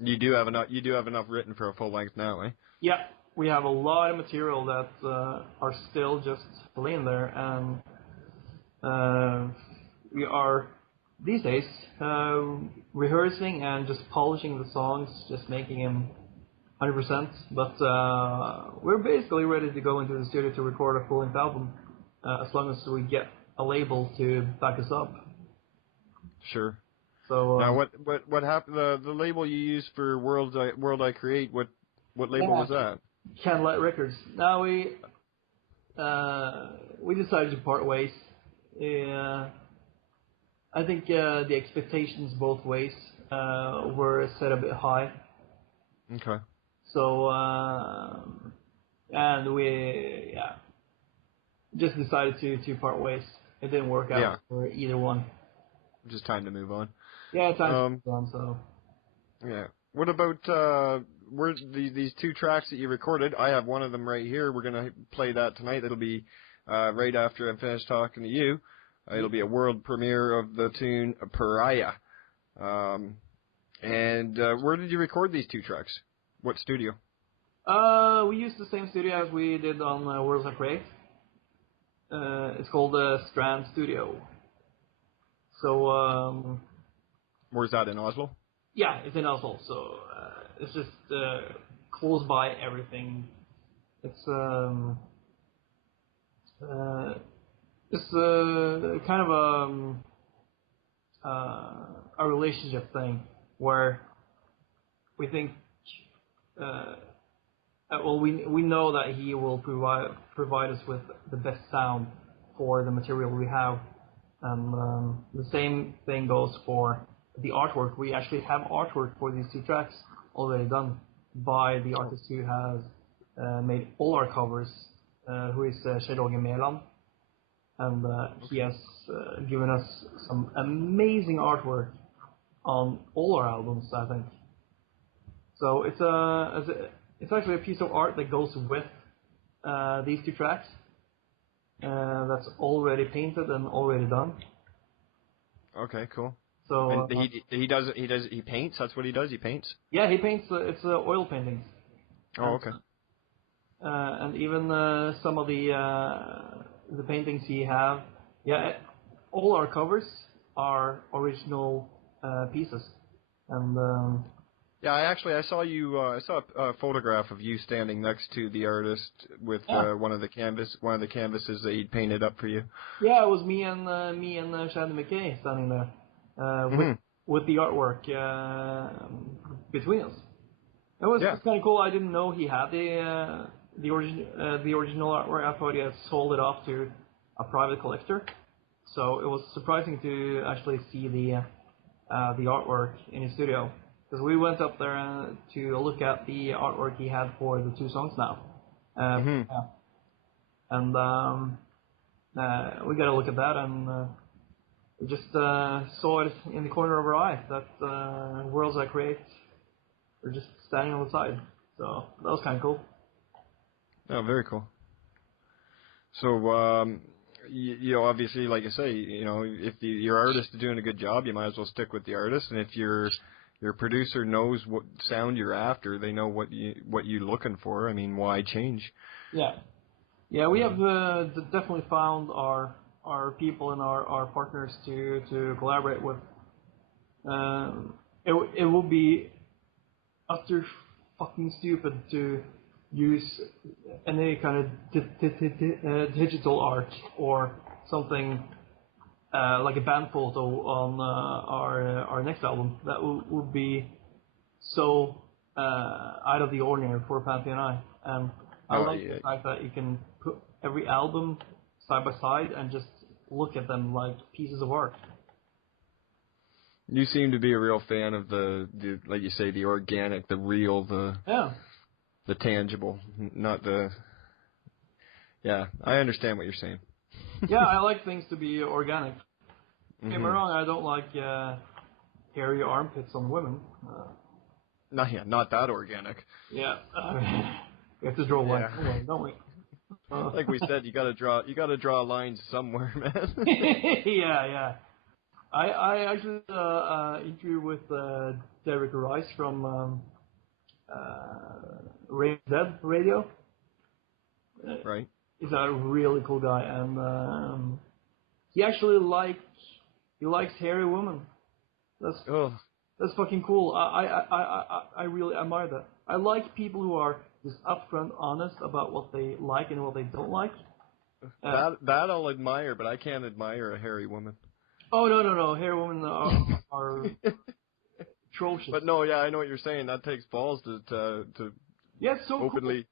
you do have enough written for a full-length now, eh? Yeah, we have a lot of material that are still just laying there, and we are these days rehearsing and just polishing the songs, just making them 100%. But we're basically ready to go into the studio to record a full-length album, as long as we get a label to back us up. Sure. So now, what happened? The label you used for World I Create, what label was that? Candlelight Records. Now we decided to part ways. I think the expectations both ways were set a bit high. Okay. So and we just decided to part ways. It didn't work out for either one. Just time to move on. Yeah, time to move on. So. Yeah. What about these two tracks that you recorded? I have one of them right here. We're gonna play that tonight. It'll be right after I'm finished talking to you. It'll be a world premiere of the tune Paraiah. And where did you record these two tracks? What studio? We used the same studio as we did on Worlds I Create. It's called Strand Studio. So. Where's that, in Oslo? Yeah, it's in Oslo. So it's just close by everything. It's kind of a relationship thing where we think, we know that he will provide us with the best sound for the material we have, and the same thing goes for the artwork. We actually have artwork for these two tracks already done by the artist who has made all our covers, who is Kjell-Åge Mæland. And he has given us some amazing artwork on all our albums, I think. So it's actually a piece of art that goes with these two tracks. That's already painted and already done. Okay, cool. So and he paints. That's what he does. He paints. Yeah, he paints. It's oil paintings. Oh, okay. And even some of the paintings he have, all our covers are original pieces, and I saw you. I saw a photograph of you standing next to the artist with one of the canvases that he'd painted up for you. Yeah, it was me and Shannon McKay standing there with the artwork between us. It was kind of cool. I didn't know he had the original artwork. I thought he had sold it off to a private collector. So it was surprising to actually see the artwork in his studio, because we went up there to look at the artwork he had for the two songs now. And we got to look at that, and we just saw it in the corner of our eye that Worlds I Create were just standing on the side. So that was kind of cool. Oh, very cool. So, you obviously, like I say, if your artist is doing a good job, you might as well stick with the artist. And if your producer knows what sound you're after, they know what you're looking for. I mean, why change? Yeah, we have definitely found our people and our partners to collaborate with. It will be utter fucking stupid to use any kind of digital art or something like a band photo on our next album. That would be so out of the ordinary for Pantheon I. And I like the fact that you can put every album side by side and just look at them like pieces of art. You seem to be a real fan of the like you say, the organic, the real, the tangible, not the... Yeah, I understand what you're saying. I like things to be organic. Don't get me wrong, I don't like hairy armpits on women. Not that organic. We have to draw a line, don't we? Like we said, you gotta draw lines somewhere, man. I actually interviewed with Derek Rice from Radio. Right. He's a really cool guy, and he actually likes hairy women. That's fucking cool. I really admire that. I like people who are just upfront honest about what they like and what they don't like. That I'll admire, but I can't admire a hairy woman. Oh no! Hairy women are atrocious. But no, yeah, I know what you're saying. That takes balls to yeah, it's so openly.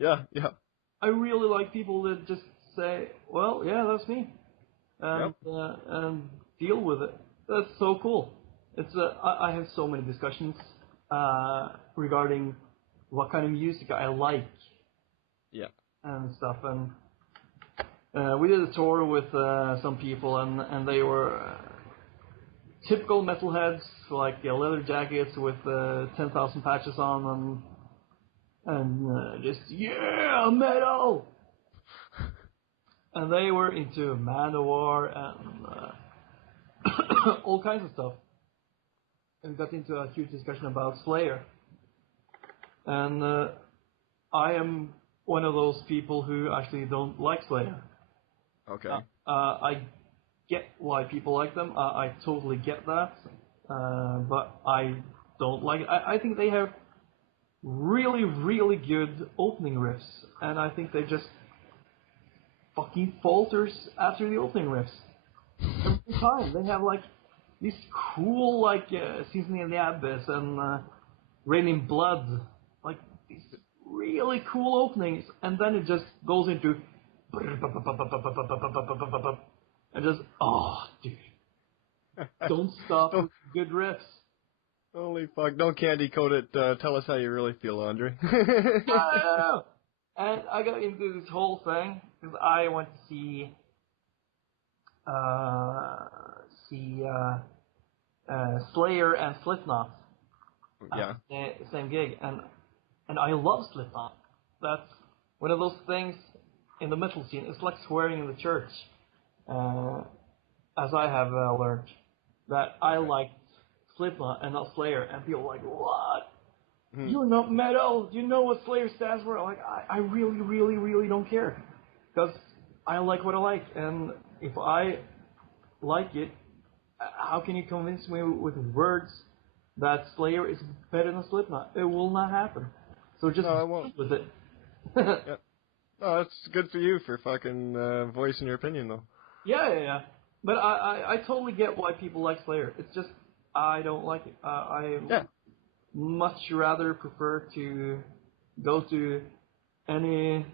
Cool. Yeah. I really like people that just say, "Well, yeah, that's me," and deal with it. That's so cool. It's I have so many discussions regarding what kind of music I like. Yeah. And stuff, and we did a tour with some people, and they were typical metalheads, like leather jackets with 10,000 patches on, and just metal. And they were into Manowar and all kinds of stuff. And we got into a huge discussion about Slayer. And I am one of those people who actually don't like Slayer. Okay. I get why people like them. I totally get that. But I don't like it. I think they have really, really good opening riffs. And I think they just fucking falters after the opening riffs. Every time. They have like these cool like Seasoning in the Abyss and Raining Blood. Like these really cool openings, and then it just goes into and just dude, don't stop with good riffs. Holy fuck! Don't candy coat it. Tell us how you really feel, Andre. And I got into this whole thing because I went to see Slayer and Slipknot. Yeah. Same gig, and I love Slipknot. That's one of those things in the metal scene. It's like swearing in the church, as I have learned that I liked Slipknot and not Slayer, and people are like, what? Mm-hmm. You're not metal. You know what Slayer stands for? Like, I really, really, really don't care, because I like what I like, and if I like it, how can you convince me with words that Slayer is better than Slipknot? It will not happen. So just with it. Yeah. Oh, that's good for you for fucking voicing your opinion, though. Yeah. But I totally get why people like Slayer. It's just I don't like it. I much rather prefer to go to any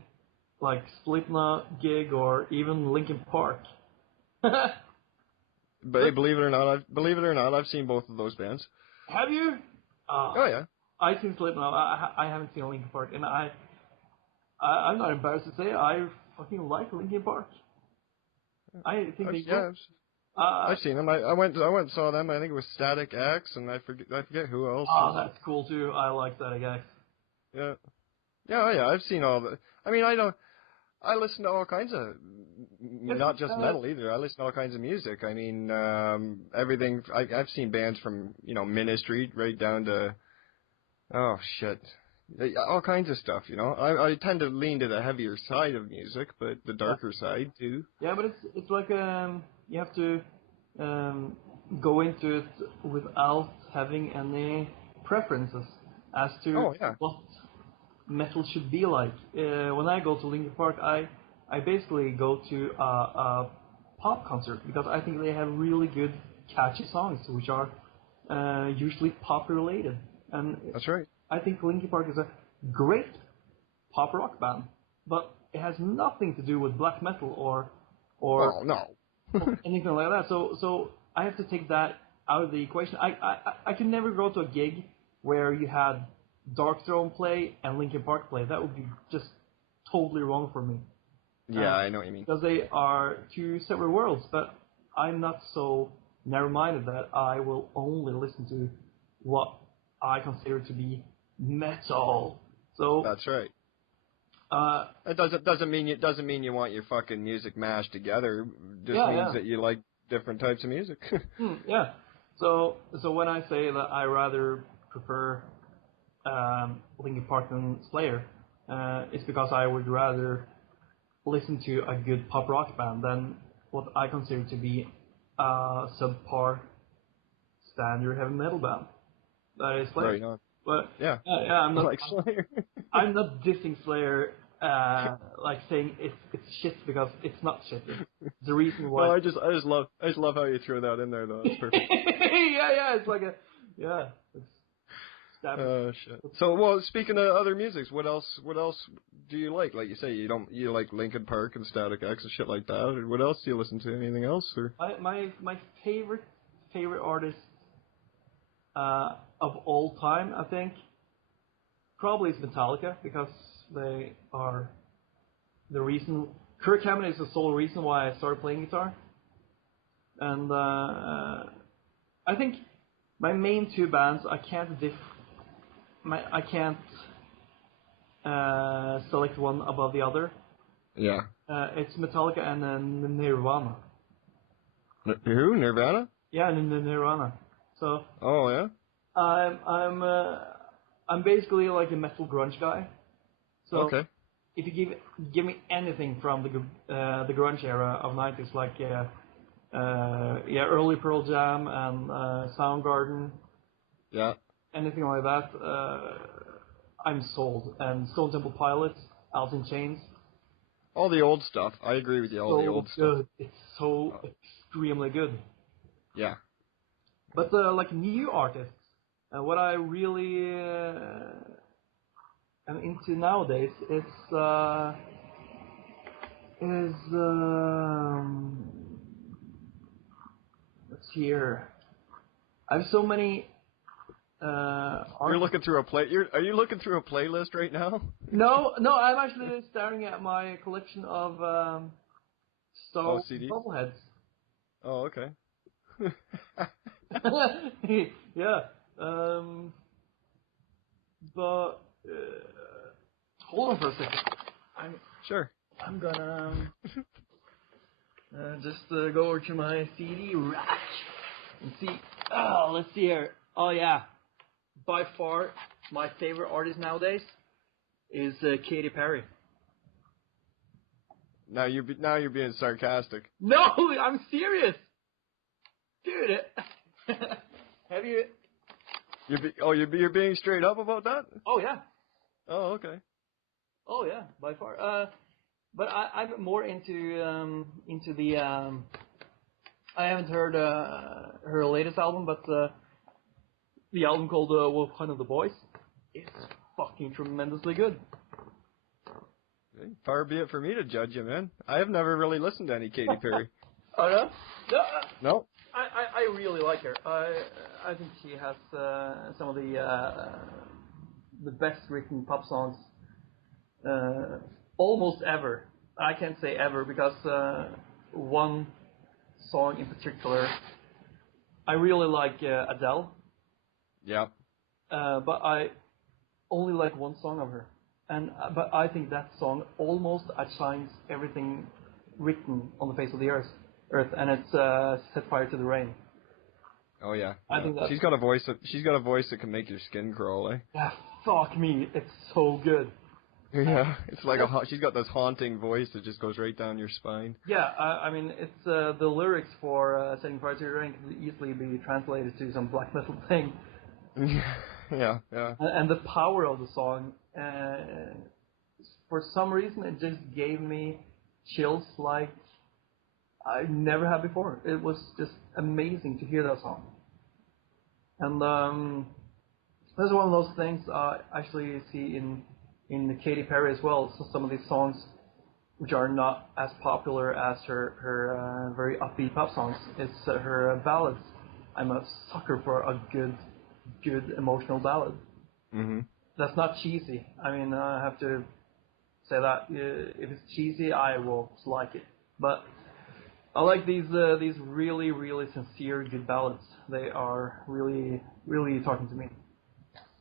like Slipknot gig or even Linkin Park. But hey, believe it or not, I've seen both of those bands. Have you? Oh yeah. I've seen Slipknot. I haven't seen Linkin Park, and I'm not embarrassed to say I fucking like Linkin Park. I think I've seen them. I went and saw them. I think it was Static X, and I forget who else. Oh, that's cool too. I like Static X. Yeah. I've seen all the. I mean, I listen to all kinds of, not just metal either. I listen to all kinds of music. I mean, everything. I've seen bands from Ministry right down to, oh shit, all kinds of stuff. I tend to lean to the heavier side of music, but the darker side too. Yeah, but it's like you have to go into it without having any preferences as to what metal should be like. When I go to Linkin Park, I basically go to a pop concert because I think they have really good, catchy songs, which are usually pop related. And that's right. I think Linkin Park is a great pop rock band, but it has nothing to do with black metal or anything like that. So I have to take that out of the equation. I can never go to a gig where you had Darkthrone play and Linkin Park play. That would be just totally wrong for me. Yeah, I know what you mean. Because they are two separate worlds, but I'm not so narrow-minded that I will only listen to what I consider to be metal. So that's right. It doesn't mean you want your fucking music mashed together. It just means that you like different types of music. Yeah. So when I say that I rather prefer Linkin Park than Slayer, it's because I would rather listen to a good pop rock band than what I consider to be a subpar standard heavy metal band. That is Slayer. Right on. But I'm not like Slayer. I'm not dissing Slayer like saying it's shit because it's not shit. It's the reason why. No, I just love how you threw that in there though. It's perfect. yeah, it's like it's Oh shit. So, well, speaking of other musics, what else do you like? Like you say, you like Linkin Park and Static X and shit like that. Or what else do you listen to? Anything else? Or my favorite artist of all time, I think, probably is Metallica, because they are the reason. Kirk Hammett is the sole reason why I started playing guitar, and I think my main two bands I can't select one above the other. yeah. It's Metallica and Nirvana. Who? Nirvana? Yeah, Nirvana. So. Oh yeah. I'm basically like a metal grunge guy. So. Okay. If you give me anything from the grunge era of '90s, like early Pearl Jam and Soundgarden. Yeah. Anything like that, I'm sold. And Stone Temple Pilots, Alice in Chains. All the old stuff. I agree with you. All the old good. stuff. It's so extremely good. Yeah. But like new artists, what I really am into nowadays is let's see here. I have so many. You're looking through Are you looking through a playlist right now? No, I'm actually staring at my collection of Star Wars CDs? bobbleheads. Oh, okay. Yeah. But hold on for a second. Sure. I'm gonna just go over to my CD rack and see. Oh, let's see here. Oh yeah. By far, my favorite artist nowadays is Katy Perry. Now you're being sarcastic. No, I'm serious, dude. Have you? You're being straight up about that? Oh yeah. Oh okay. Oh yeah, by far. But I'm more into the. I haven't heard her latest album, but the album called "What Kind of the Boys" is fucking tremendously good. Far be it for me to judge you, man. I have never really listened to any Katy Perry. Oh no? No. I really like her. I think she has some of the best written pop songs almost ever. I can't say ever because one song in particular, I really like Adele. Yeah. But I only like one song of her, but I think that song almost outshines everything written on the face of the earth, and it's "Set Fire to the Rain." Oh yeah. I think she's got a voice that can make your skin crawl, eh? Yeah, fuck me, it's so good. Yeah, it's like she's got this haunting voice that just goes right down your spine. Yeah, I mean, it's the lyrics for "Setting Fire to the Rain" can easily be translated to some black metal thing. Yeah. And the power of the song, for some reason, it just gave me chills like I never had before. It was just amazing to hear that song. And that's one of those things I actually see in Katy Perry as well. So some of these songs, which are not as popular as her very upbeat pop songs, it's her ballads. I'm a sucker for a good emotional ballad. Mm-hmm. That's not cheesy. I mean, I have to say that if it's cheesy, I will like it. But I like these really, really sincere good ballads. They are really, really talking to me.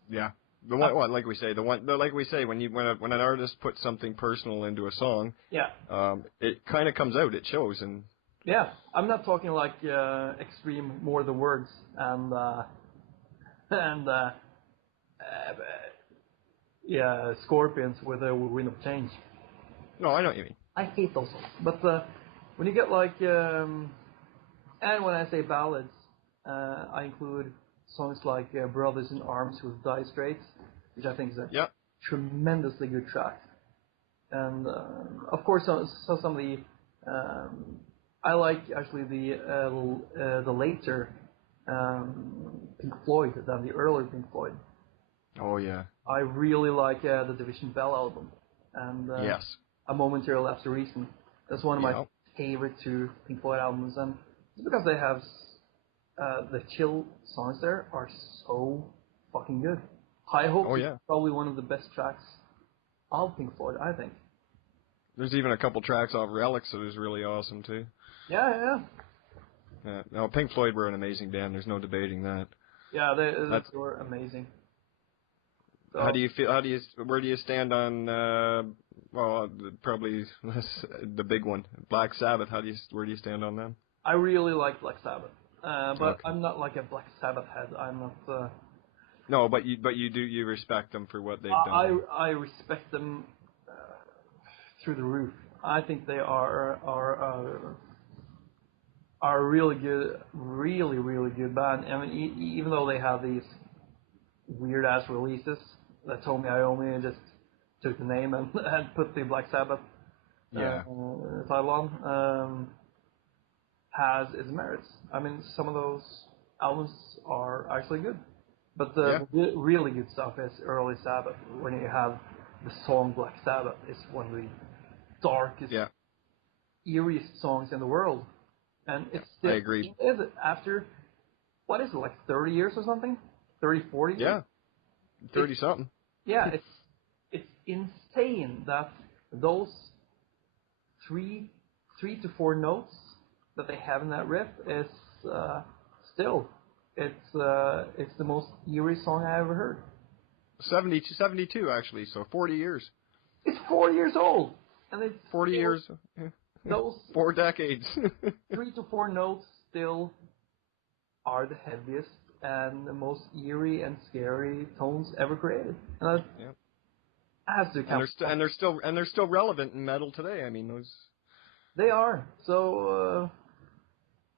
Yeah. The one, like we say, when an artist puts something personal into a song, yeah, it kind of comes out. It shows. And yeah, I'm not talking like extreme more than words and Scorpions with a Wind of Change. No, I know what you mean. I hate those songs. But when you get like, and when I say ballads, I include songs like Brothers in Arms with Dire Straits, which I think is a tremendously good track. And of course, so some of the I like actually the later Pink Floyd than the earlier Pink Floyd. Oh yeah. I really like the Division Bell album and Yes. A Momentary Lapse of Reason. That's one of my favorite two Pink Floyd albums, and it's because they have the chill songs there are so fucking good. High Hopes is probably one of the best tracks of Pink Floyd, I think. There's even a couple tracks off Relics that is really awesome too. Yeah. No, Pink Floyd were an amazing band. There's no debating that. Yeah, they were amazing. So, how do you feel? Where do you stand on? Well, probably the big one, Black Sabbath. Where do you stand on them? I really like Black Sabbath, but I'm not like a Black Sabbath head. I'm not. No, but you respect them for what they've done. I respect them through the roof. I think they are a really good, really good band. I mean, even though they have these weird ass releases that Tommy Iommi just took the name and put the Black Sabbath title on, has its merits. I mean, some of those albums are actually good, but the really good stuff is early Sabbath. When you have the song Black Sabbath, is one of the darkest, eeriest songs in the world, and it's still. I agree. Is it after what is it, like 30 years or something? 30, 40 years? Yeah, 30 something. Yeah, it's insane that those three to four notes that they have in that riff is still it's the most eerie song I ever heard. 72 actually, so 40 years. It's 40 years old, and it's 40 years. Those 4 decades. 3 to 4 notes still are the heaviest and the most eerie and scary tones ever created. And I have to count. And they're still relevant in metal today. I mean, those. They are. So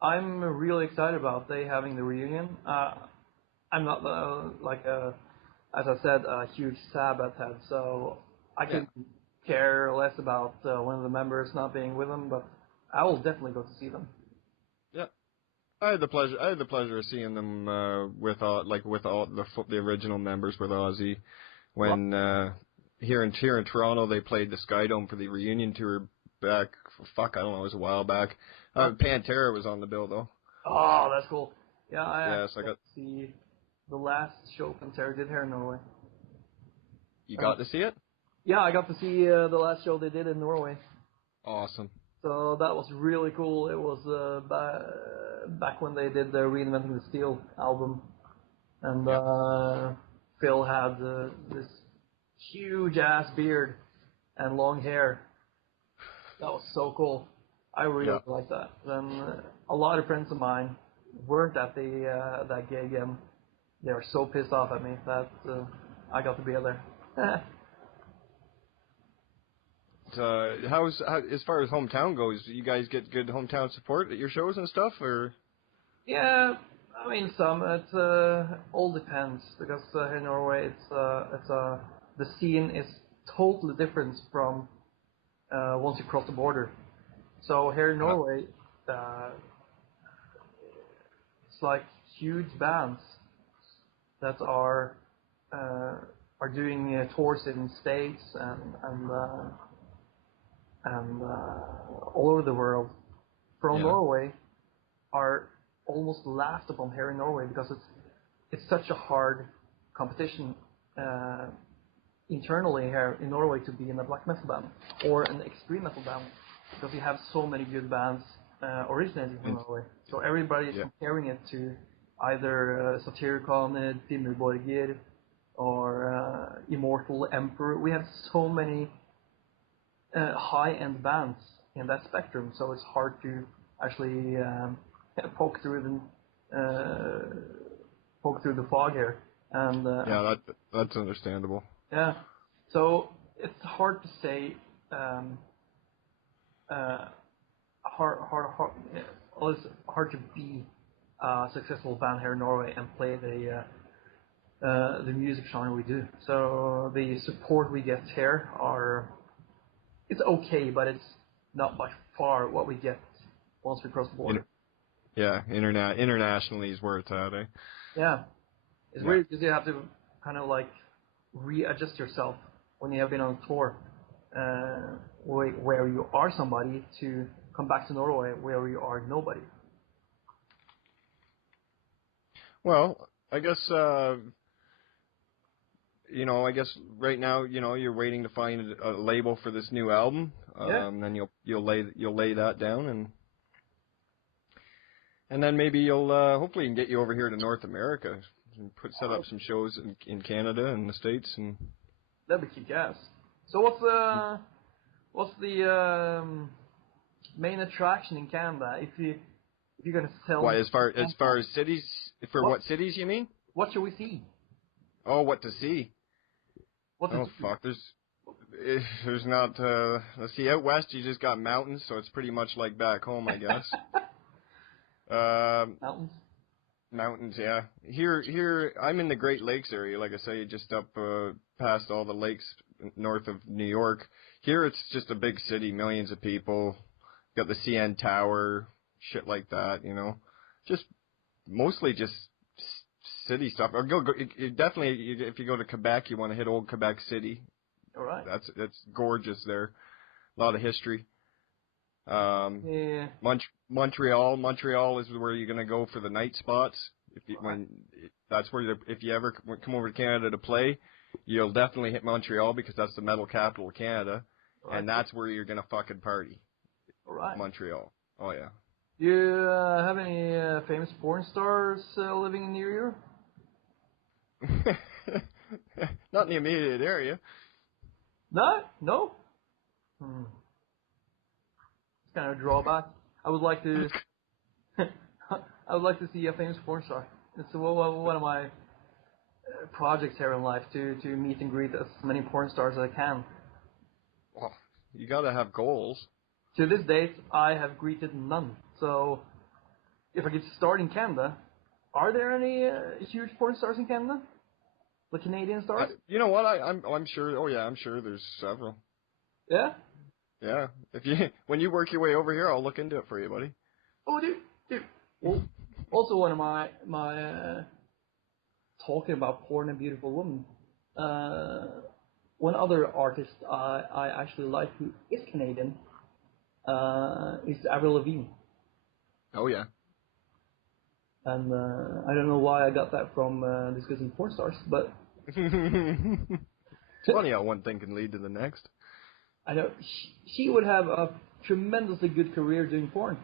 I'm really excited about they having the reunion. I'm not as I said, a huge Sabbath head, so I can care less about one of the members not being with them, but I will definitely go to see them. Yeah, I had the pleasure of seeing them with all the original members with Ozzy when here in Toronto they played the Skydome for the reunion tour back. I don't know, it was a while back. Pantheon was on the bill though. Oh, that's cool. Yeah, I got to see the last show Pantheon did here in Norway. You got to see it? Yeah, I got to see the last show they did in Norway. Awesome. So that was really cool. It was back when they did the Reinventing the Steel album, and Phil had this huge ass beard and long hair. That was so cool. I really liked that. And a lot of friends of mine weren't at that gig, and they were so pissed off at me that I got to be there. How as far as hometown goes, you guys get good hometown support at your shows and stuff, or? Yeah, I mean it all depends, because here in Norway the scene is totally different from once you cross the border. So here in Norway, it's like huge bands that are doing tours in states and all over the world from Norway are almost laughed upon here in Norway, because it's such a hard competition internally here in Norway to be in a black metal band or an extreme metal band, because we have so many good bands originating from Norway. So everybody is comparing it to either Satyricon, Dimmu Borgir, or Immortal Emperor. We have so many high-end bands in that spectrum, so it's hard to actually poke through the fog here. And that's understandable. Yeah, so it's hard to say. Hard to be a successful band here in Norway and play the music genre we do. So the support we get here are it's okay, but it's not by far what we get once we cross the border. Internationally is where it's at, eh? Yeah. It's weird because you have to kind of like readjust yourself when you have been on tour, where you are somebody, to come back to Norway where you are nobody. Well, I guess I guess right now, you're waiting to find a label for this new album. Then you'll lay that down, and then maybe you'll hopefully can get you over here to North America and set up some shows in Canada and the States, and that'd be kick-ass. So what's the main attraction in Canada if you're gonna sell? Why, as far as cities, what cities you mean? What should we see? Oh, what to see? Fuck, there's not, let's see, out west you just got mountains, so it's pretty much like back home, I guess. Mountains, yeah. Here, I'm in the Great Lakes area, like I say, just up past all the lakes north of New York. Here it's just a big city, millions of people, got the CN Tower, shit like that, just mostly just city stuff. Or definitely, if you go to Kvebek, you want to hit old Kvebek City. All right. That's gorgeous there. A lot of history. Yeah. Montreal is where you're gonna go for the night spots. If you ever come over to Canada to play, you'll definitely hit Montreal because that's the metal capital of Canada, right. And that's where you're gonna fucking party. All right. Montreal. Oh yeah. Do you have any famous porn stars living in your area? Not in the immediate area. No. It's kind of a drawback. I would like to see a famous porn star. It's one of my projects here in life to meet and greet as many porn stars as I can. Well, you gotta have goals. To this date, I have greeted none. So, if I get to start in Canada, are there any huge porn stars in Canada? The Canadian stars? You know what? I'm sure. Oh yeah, I'm sure there's several. Yeah. Yeah. When you work your way over here, I'll look into it for you, buddy. Oh, dude. Well, also one of my talking about porn and beautiful women. One other artist I actually like who is Canadian is Avril Lavigne. Oh yeah. And I don't know why I got that from discussing porn stars, but it's funny how one thing can lead to the next. I know she would have a tremendously good career doing porn.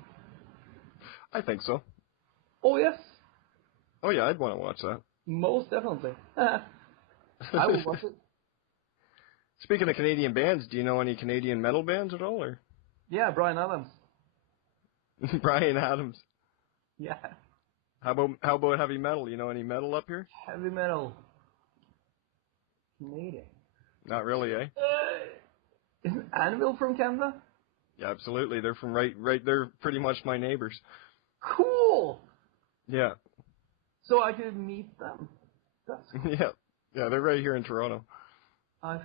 I think so. Oh yes. Oh yeah, I'd want to watch that. Most definitely. I would watch it. Speaking of Canadian bands, do you know any Canadian metal bands at all, or? Yeah, Bryan Adams. Bryan Adams. Yeah. How about heavy metal? You know any metal up here? Heavy metal. Canadian. Not really, eh? Isn't Anvil from Canada? Yeah, absolutely. They're from right. They're pretty much my neighbors. Cool. Yeah. So I could meet them. That's cool. Yeah. They're right here in Toronto. I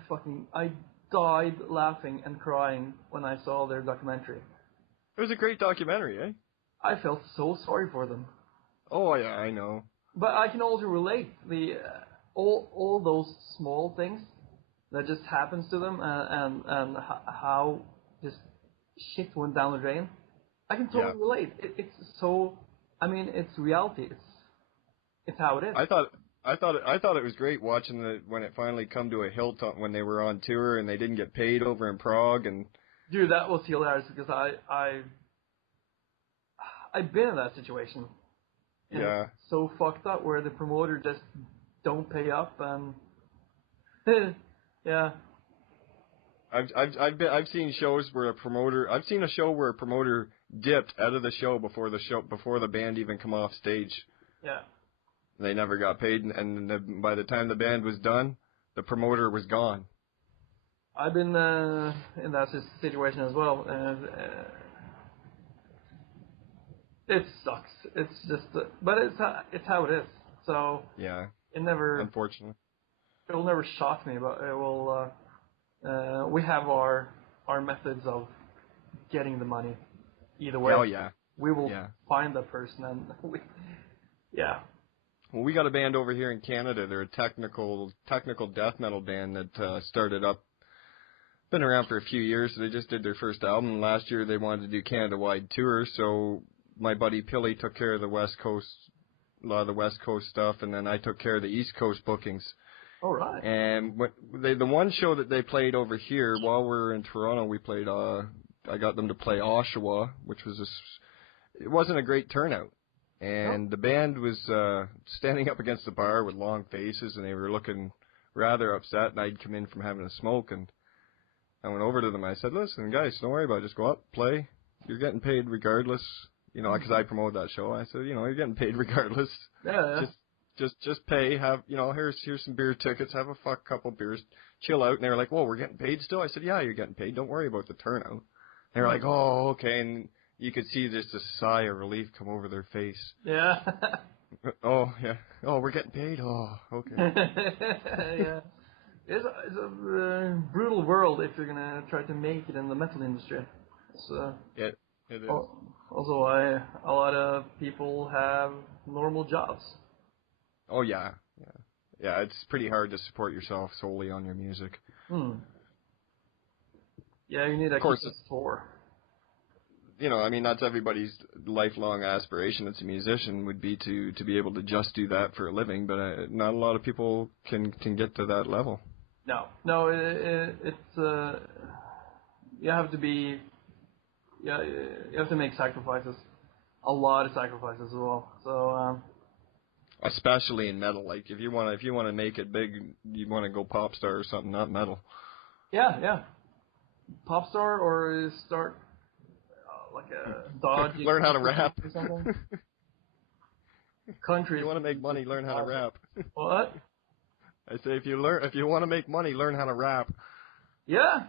died laughing and crying when I saw their documentary. It was a great documentary, eh? I felt so sorry for them. Oh yeah, I know. But I can also relate all those small things that just happens to them and how just shit went down the drain. I can totally relate. It's so. I mean, it's reality. It's how it is. I thought it was great watching when it finally come to a hilt when they were on tour and they didn't get paid over in Prague and. Dude, that was hilarious because I've been in that situation. And it's so fucked up where the promoter just don't pay up and. Yeah. I've seen shows where I've seen a show where a promoter dipped out of the show before the band even come off stage. Yeah. They never got paid, and by the time the band was done, the promoter was gone. I've been in that situation as well, and it sucks. It's just, but it's how it is. So yeah, unfortunately, it will never shock me, but it will. We have our our methods of getting the money. Either way, we will find that person, and Well, we got a band over here in Canada. They're a technical death metal band that started up. Been around for a few years. They just did their first album. Last year they wanted to do Canada-wide tours, so my buddy Pilly took care of the West Coast, a lot of the West Coast stuff, and then I took care of the East Coast bookings. All right. And the one show that they played over here, while we were in Toronto, we played, I got them to play Oshawa, which was it wasn't a great turnout. And the band was standing up against the bar with long faces, and they were looking rather upset, and I'd come in from having a smoke, and I went over to them. I said, listen, guys, don't worry about it. Just go up, play. You're getting paid regardless. You know, because I promoted that show. I said, you know, you're getting paid regardless. Yeah. Just pay. Have, you know, here's some beer tickets. Have a couple beers. Chill out. And they were like, whoa, we're getting paid still? I said, yeah, you're getting paid. Don't worry about the turnout. They were like, oh, okay. And you could see just a sigh of relief come over their face. Yeah. Oh, yeah. Oh, we're getting paid? Oh, okay. Yeah. It's a brutal world if you're going to try to make it in the metal industry. Yeah, it is. Also, a lot of people have normal jobs. Oh, yeah. Yeah, it's pretty hard to support yourself solely on your music. Yeah, you need a tour. You know, I mean, that's everybody's lifelong aspiration as a musician would be to be able to just do that for a living, but not a lot of people can get to that level. No, it's you have to be, you have to make sacrifices, a lot of sacrifices as well. So especially in metal, like if you want to make it big, you want to go pop star or something, not metal. Yeah, pop star or start like a Dodge. Learn how to rap. Or something. Country. If you want to make money, learn how to rap. What? I say if you want to make money, learn how to rap. Yeah.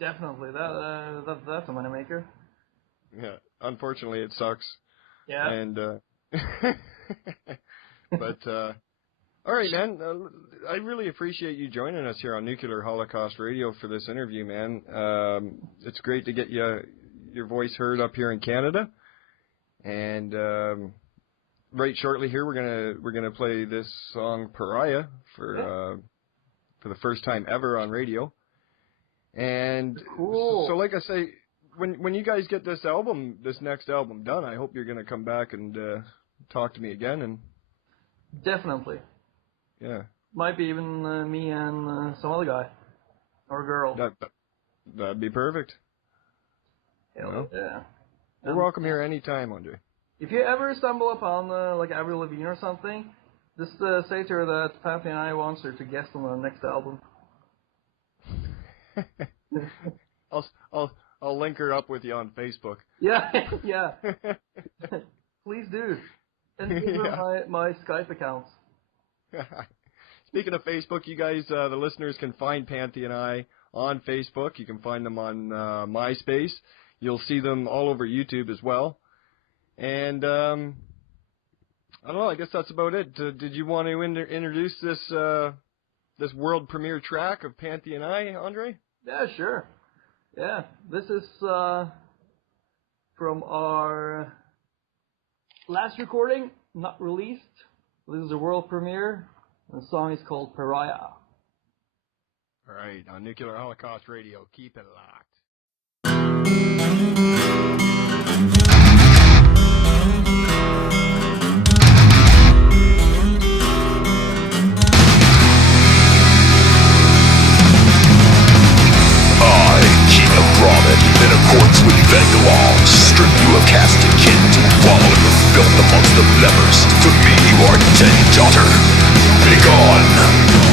Definitely. That's a money maker. Yeah. Unfortunately, it sucks. Yeah. And but all right, man. I really appreciate you joining us here on Nuclear Holocaust Radio for this interview, man. It's great to get your voice heard up here in Canada. And right shortly here, we're gonna play this song Paraiah for the first time ever on radio. And cool. So like I say, when you guys get this next album done, I hope you're gonna come back and talk to me again. And definitely. Yeah. Might be even me and some other guy or girl. That'd be perfect. Hell yeah. You're welcome here anytime, Andre. If you ever stumble upon like Avril Lavigne or something, just say to her that Pantheon I wants her to guest on the next album. I'll link her up with you on Facebook. Yeah. Please do. And give her my Skype accounts. Speaking of Facebook, you guys, the listeners can find Pantheon I on Facebook. You can find them on MySpace. You'll see them all over YouTube as well. And I don't know. I guess that's about it. Did you want to introduce this world premiere track of Pantheon I, Andre? Yeah, sure. Yeah, this is from our last recording, not released. This is a world premiere. The song is called Paraiah. All right, on Nuclear Holocaust Radio. Keep it locked. In accordance with bend laws, strip you of caste and kin, wallow in the filth amongst the levers. To me you are dead, daughter. Begone!